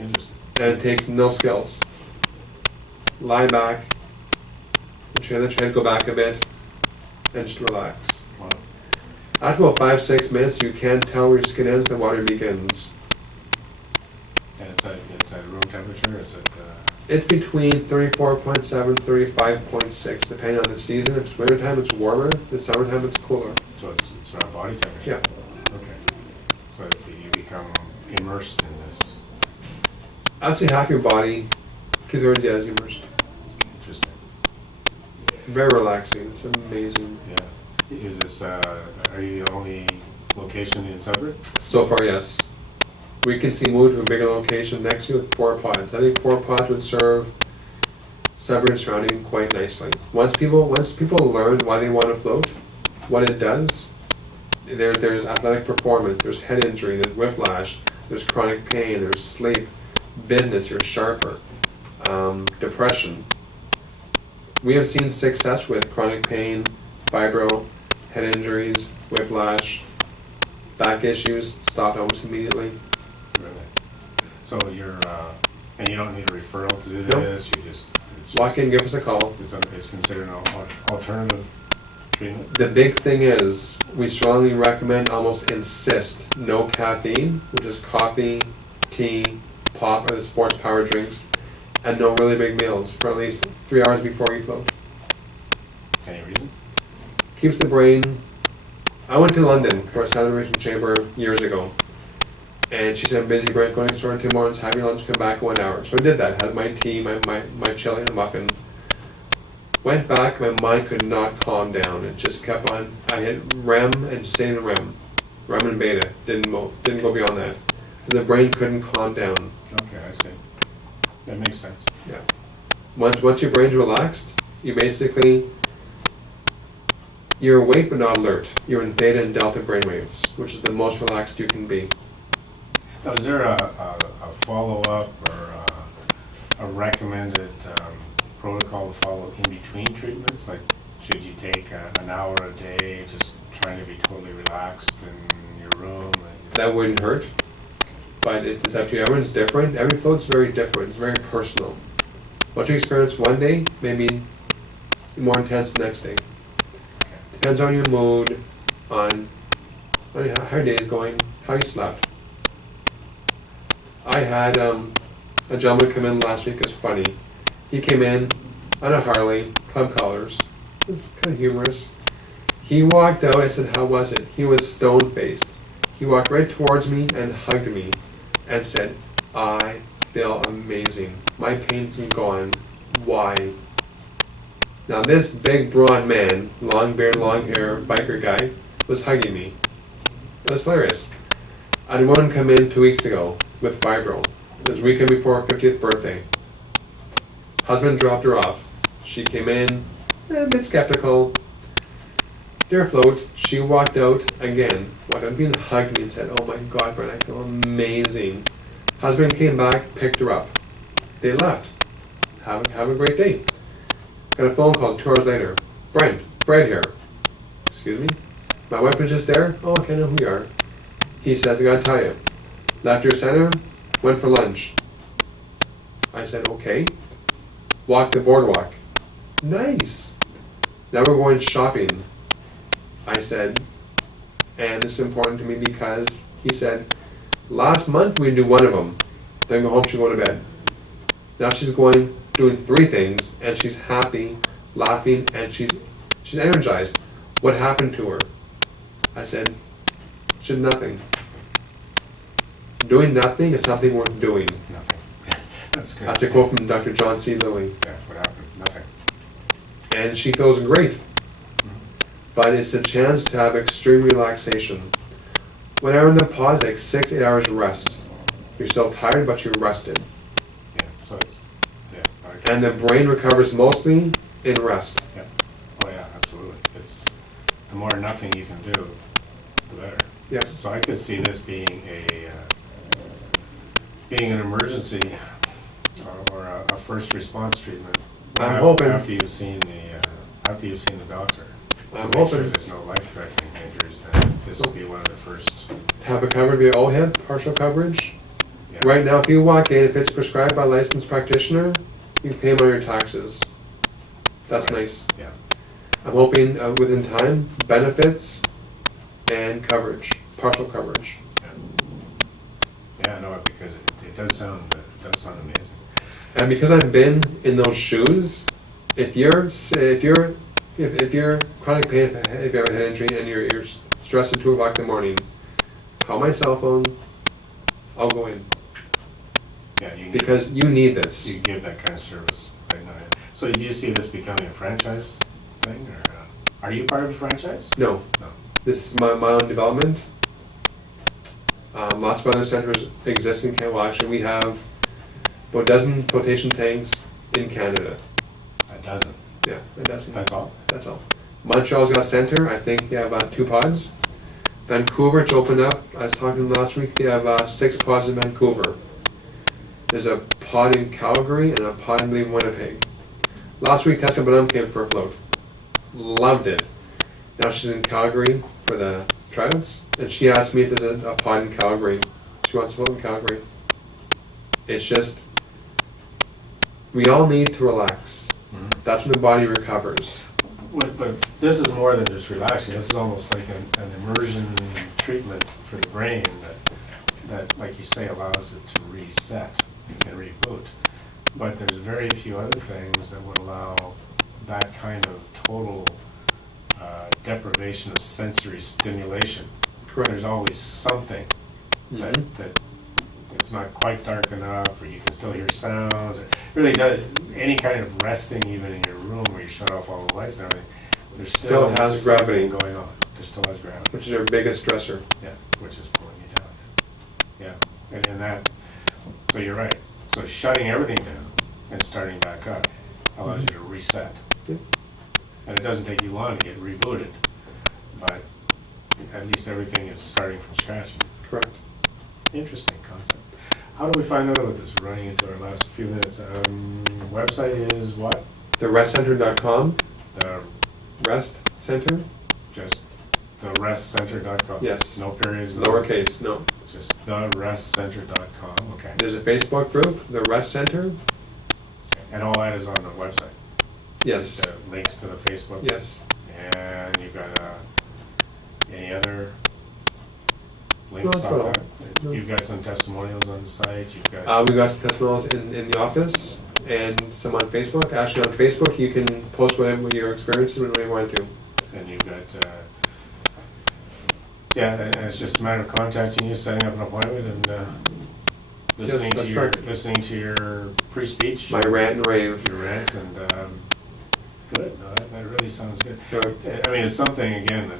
Interesting. And it takes no skills. Lie back. Let your head go back a bit. and just relax. Wow. After about 5-6 minutes, you can tell where your skin ends, the water begins. And it's at room temperature, it's at, It's between 34.7, 35.6, depending on the season. If it's wintertime, it's warmer. If it's summertime, it's cooler. so it's around body temperature? Yeah. Okay. So you become immersed in this. I'd say half your body, 2/3 yeah, is immersed. Interesting. Very relaxing. It's amazing. Yeah. Is this, are you the only location in Sudbury? So far, yes. We can see move to a bigger location next to you with 4 pods. I think 4 pods would serve Sudbury and surrounding quite nicely. Once people learn why they want to float, what it does, there's athletic performance, there's head injury, there's whiplash, there's chronic pain, there's sleep, business, you're sharper, depression. We have seen success with chronic pain, fibro, head injuries, whiplash, back issues, stopped almost immediately. Really? So you're, and you don't need a referral to do Nope. this, you just, it's Walk just, in, give us a call. it's considered an alternative treatment? The big thing is, we strongly recommend, almost insist, no caffeine, which is coffee, tea, pop, or the sports power drinks, and no really big meals for at least 3 hours before you float. Any reason? Keeps the brain. I went to London for a celebration chamber years ago, and she said, busy Brent, going to the store in 2 mornings, have your lunch, come back in 1 hour. So I did that, had my tea, my chili and a muffin. Went back, my mind could not calm down. It just kept on. I hit REM and stayed in REM. REM and beta, didn't go beyond that. The brain couldn't calm down. Okay, I see. That makes sense. Yeah. Once your brain's relaxed, you basically, you're awake but not alert. You're in theta and delta brainwaves, which is the most relaxed you can be. Now, is there a follow-up or a recommended protocol to follow in between treatments? Like, should you take an hour a day just trying to be totally relaxed in your room? That wouldn't hurt, but it's up to you. Everyone's different. Every float's very different. It's very personal. What you experience one day may be more intense the next day. Okay. Depends on your mood, on how your day is going, how you slept. I had a gentleman come in last week. It's funny. He came in on a Harley, club colors. It was kind of humorous. He walked out. I said, "How was it?" He was stone-faced. He walked right towards me and hugged me and said, "I feel amazing. My pain's gone. Why?" Now this big, broad man, long beard, long hair, biker guy, was hugging me. It was hilarious. I had one come in 2 weeks ago with fibro. It was the weekend before her 50th birthday. Husband dropped her off. She came in, a bit skeptical. Dear float, she walked out again. Walked out and hugged me and said, "Oh my God, Brent, I feel amazing." Husband came back, picked her up. They left. Have a great day. Got a phone call 2 hours later. "Brent, Fred here." "Excuse me?" "My wife was just there." "Oh, okay, I know who you are." He says, "I gotta tell you. Left your center, went for lunch." I said, "Okay." Walked the boardwalk. "Nice. Now we're going shopping." I said, and it's important to me because he said, "Last month we do one of them. Then go home, she'll go to bed. Now she's doing 3 things, and she's happy, laughing, and she's energized. What happened to her?" I said, "She did nothing." Doing nothing is something worth doing. Nothing. That's good. That's a quote from Dr. John C. Lilly. Yeah, what happened? Nothing. And she feels great. But it's a chance to have extreme relaxation. When I'm in the pod, it's like 6-8 hours rest. You're still tired, but you're rested. Yeah, so it's, yeah. I guess. And the brain recovers mostly in rest. Yeah. Oh yeah, absolutely. It's, the more nothing you can do, the better. Yeah. So I could see this being being an emergency or a first response treatment. I'm hoping. After you've seen the doctor. I'm To make sure hoping. there's no life-threatening injuries, then this will be one of the first. Have it covered via OHIP, partial coverage. Yeah. Right now, if you walk in, if it's prescribed by a licensed practitioner, you can pay them on your taxes. That's Right. nice. Yeah. I'm hoping within time, benefits and coverage, partial coverage. Yeah, no, because it does sound amazing. And because I've been in those shoes, if you're chronic pain, if you have a head injury and you're stressed at 2 o'clock in the morning, call my cell phone, I'll go in. Yeah, Because you need this. you give that kind of service right now. So do you see this becoming a franchise thing, or are you part of a franchise? No, No. this is my own development. Lots of other centers exist in Canada. Well, actually, we have about a dozen flotation tanks in Canada. A dozen. Yeah, a dozen. That's all? That's all. Montreal's got a center. I think they have 2 pods. Vancouver, it's opened up. I was talking to them last week. They have 6 pods in Vancouver. There's a pod in Calgary and a pod in Winnipeg. Last week, Tessa Bonham came for a float. Loved it. Now she's in Calgary for the tryouts, and she asked me if there's a pod in Calgary. She wants to float in Calgary. It's just, we all need to relax. Mm-hmm. That's when the body recovers. But this is more than just relaxing. This is almost like an immersion treatment for the brain that, like you say, allows it to reset and reboot. But there's very few other things that would allow that kind of total deprivation of sensory stimulation. Correct. There's always something that Mhm. it's not quite dark enough, or you can still hear sounds. Or really does any kind of resting, even in your room where you shut off all the lights and everything. There still has something gravity going on. There still has gravity. Which is our biggest stressor. Yeah, which is pulling you down. Yeah, and that. So you're right. So shutting everything down and starting back up allows you to reset. Yeah. And it doesn't take you long to get rebooted, but at least everything is starting from scratch. Correct. Interesting concept. How do we find out about this? We're running into our last few minutes. Website is what? The restcenter.com. The Rest Center? just therestcenter.com. Yes. No periods. No, Lowercase, no. just therestcenter.com. Okay. There's a Facebook group, the Rest Center. And all that is on the website. Yes. The links to the Facebook. Yes. And you've got any other links No, that's off all. that? No. You've got some testimonials on the site. You've got. We got some testimonials in the office and some on Facebook. Actually, on Facebook, you can post whatever your experiences whenever you want to. And you've got, and it's just a matter of contacting you, setting up an appointment, and listening that's to your correct. listening to your pre-speech, My rant and rave. your rant, and good. No, that really sounds good. Yeah. I mean, it's something again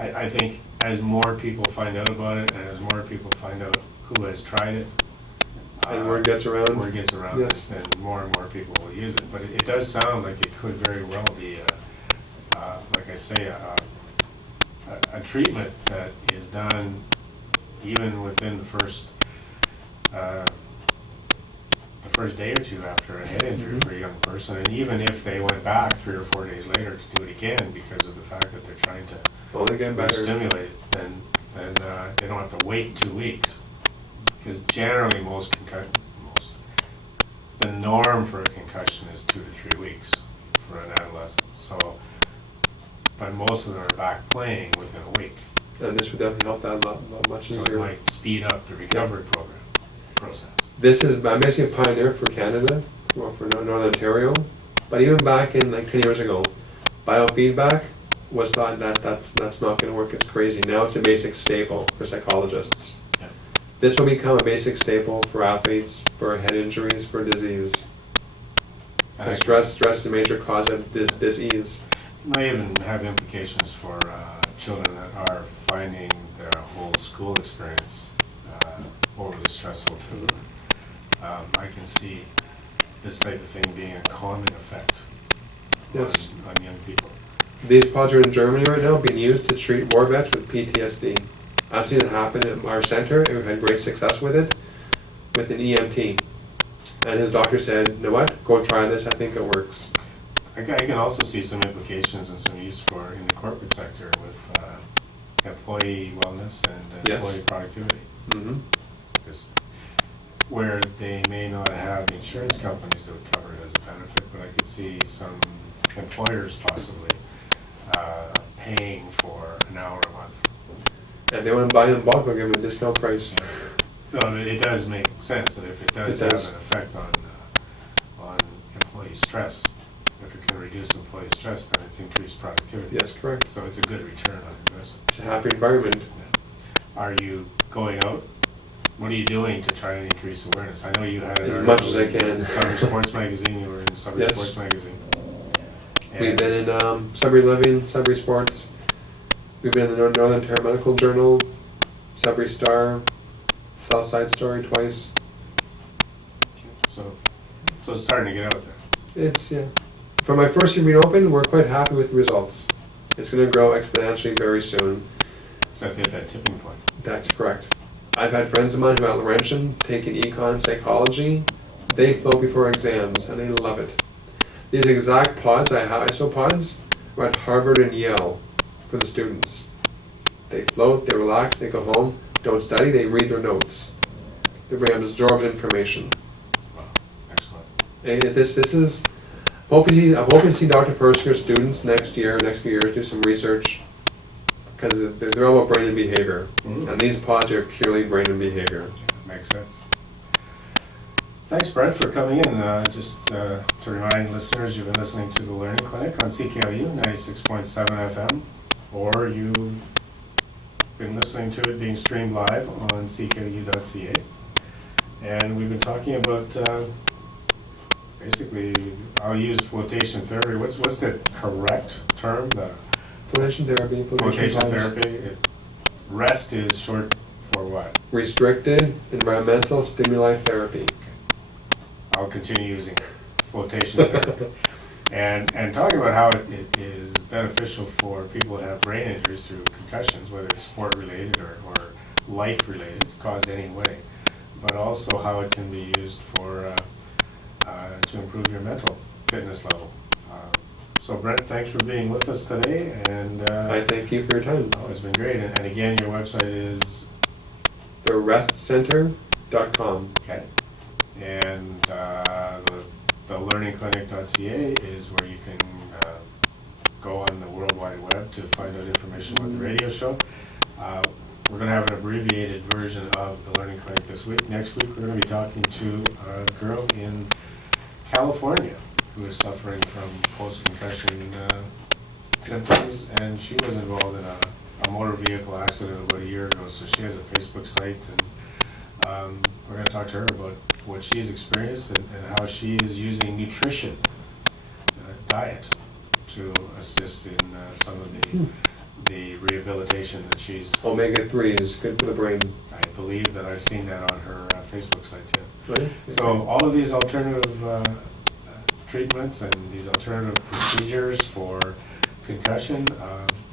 that I think as more people find out about it, and as more people find out who has tried it, And word gets around. word gets around, Yes. and more people will use it. But it does sound like it could very well be, like I say, a treatment that is done even within the first day or two after a head injury for a young person, and even if they went back 3 or 4 days later to do it again because of the fact that they're trying to Only get better. stimulate, then they don't have to wait 2 weeks. Because generally the norm for a concussion is 2 to 3 weeks for an adolescent. So, but most of them are back playing within a week. And this would definitely help that a lot much So it easier. might speed up the recovery process. I'm basically a pioneer for Canada, or for Northern Ontario. But even back in like 10 years ago, biofeedback was thought that's not going to work. It's crazy. Now it's a basic staple for psychologists. Yeah. This will become a basic staple for athletes, for head injuries, for disease. And And stress is a major cause of disease. It may even have implications for children that are finding their whole school experience overly stressful too. I can see this type of thing being a calming effect Yes. on young people. These pods are in Germany right now, being used to treat war vets with PTSD. I've seen it happen at our center, and we've had great success with it, with an EMT. And his doctor said, you know what, go try this, I think it works. I can also see some implications and some use for in the corporate sector with employee wellness and Yes. employee productivity. Mm-hmm. Just where they may not have insurance companies that would cover it as a benefit, but I could see some employers possibly paying for an hour a month. And they want to buy in bulk, they'll give them a discount price. Well, it does make sense that if it does It have does. an effect on employee stress, if it can reduce employee stress, then it's increased productivity. Yes, correct. So it's a good return on investment. It's a happy environment. Are you going out? What are you doing to try and increase awareness? I know you had an As much as I article in can. Sudbury Sports Magazine, you were in Sudbury Yes. Sports Magazine. We've And- been in Sudbury Living, Sudbury Sports. We've been in the Northern Ontario Medical Journal, Sudbury Star, Southside Story twice. So it's starting to get out there. It's, yeah. For my first year being open, we're quite happy with the results. It's going to grow exponentially very soon. So at that tipping point. That's correct. I've had friends of mine who are at Laurentian taking econ psychology. They float before exams and they love it. These exact pods I have, isopods, are at Harvard and Yale for the students. They float, they relax, they go home, don't study, they read their notes. Their brain absorbs information. Wow, excellent. And this is, I'm hoping to see Dr. Persker's students next few years, do some research, because they're all about brain and behavior. Mhm. And these pods are purely brain and behavior. Yeah, makes sense. Thanks, Brent, for coming in. Just to remind listeners, you've been listening to the Learning Clinic on CKLU 96.7 FM, or you've been listening to it being streamed live on CKLU.ca. And we've been talking about basically, I'll use floatation therapy. What's the correct term? The Floatation therapy, floatation pods. therapy. R.E.S.T is short for what? Restricted environmental stimuli therapy. I'll continue using flotation therapy. And talking about how it is beneficial for people that have brain injuries through concussions, whether it's sport related or life related, caused any way, but also how it can be used for to improve your mental fitness level. So Brent, thanks for being with us today, and I thank you for your time. it's been great. And again, your website is The R.E.S.T.Center.com. okay, and the learningclinic.ca is where you can go on the World Wide Web to find out information about the radio show. We're going to have an abbreviated version of the Learning Clinic this week. Next week, we're going to be talking to a girl in California who is suffering from post-concussion symptoms, and she was involved in a motor vehicle accident about a year ago, so she has a Facebook site, and we're going to talk to her about what she's experienced and how she is using nutrition, diet, to assist in some of the rehabilitation that she's, Omega-3 is good for the brain. I believe that I've seen that on her Facebook site, yes. Right? So all of these alternative treatments and these alternative procedures for concussion,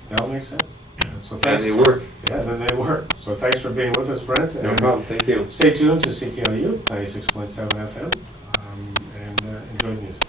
they all make sense. So And thanks. they work. Yeah, then they work. So thanks for being with us, Brent. No and problem. Thank you. Stay tuned to CKLU 96.7 FM and enjoy the music.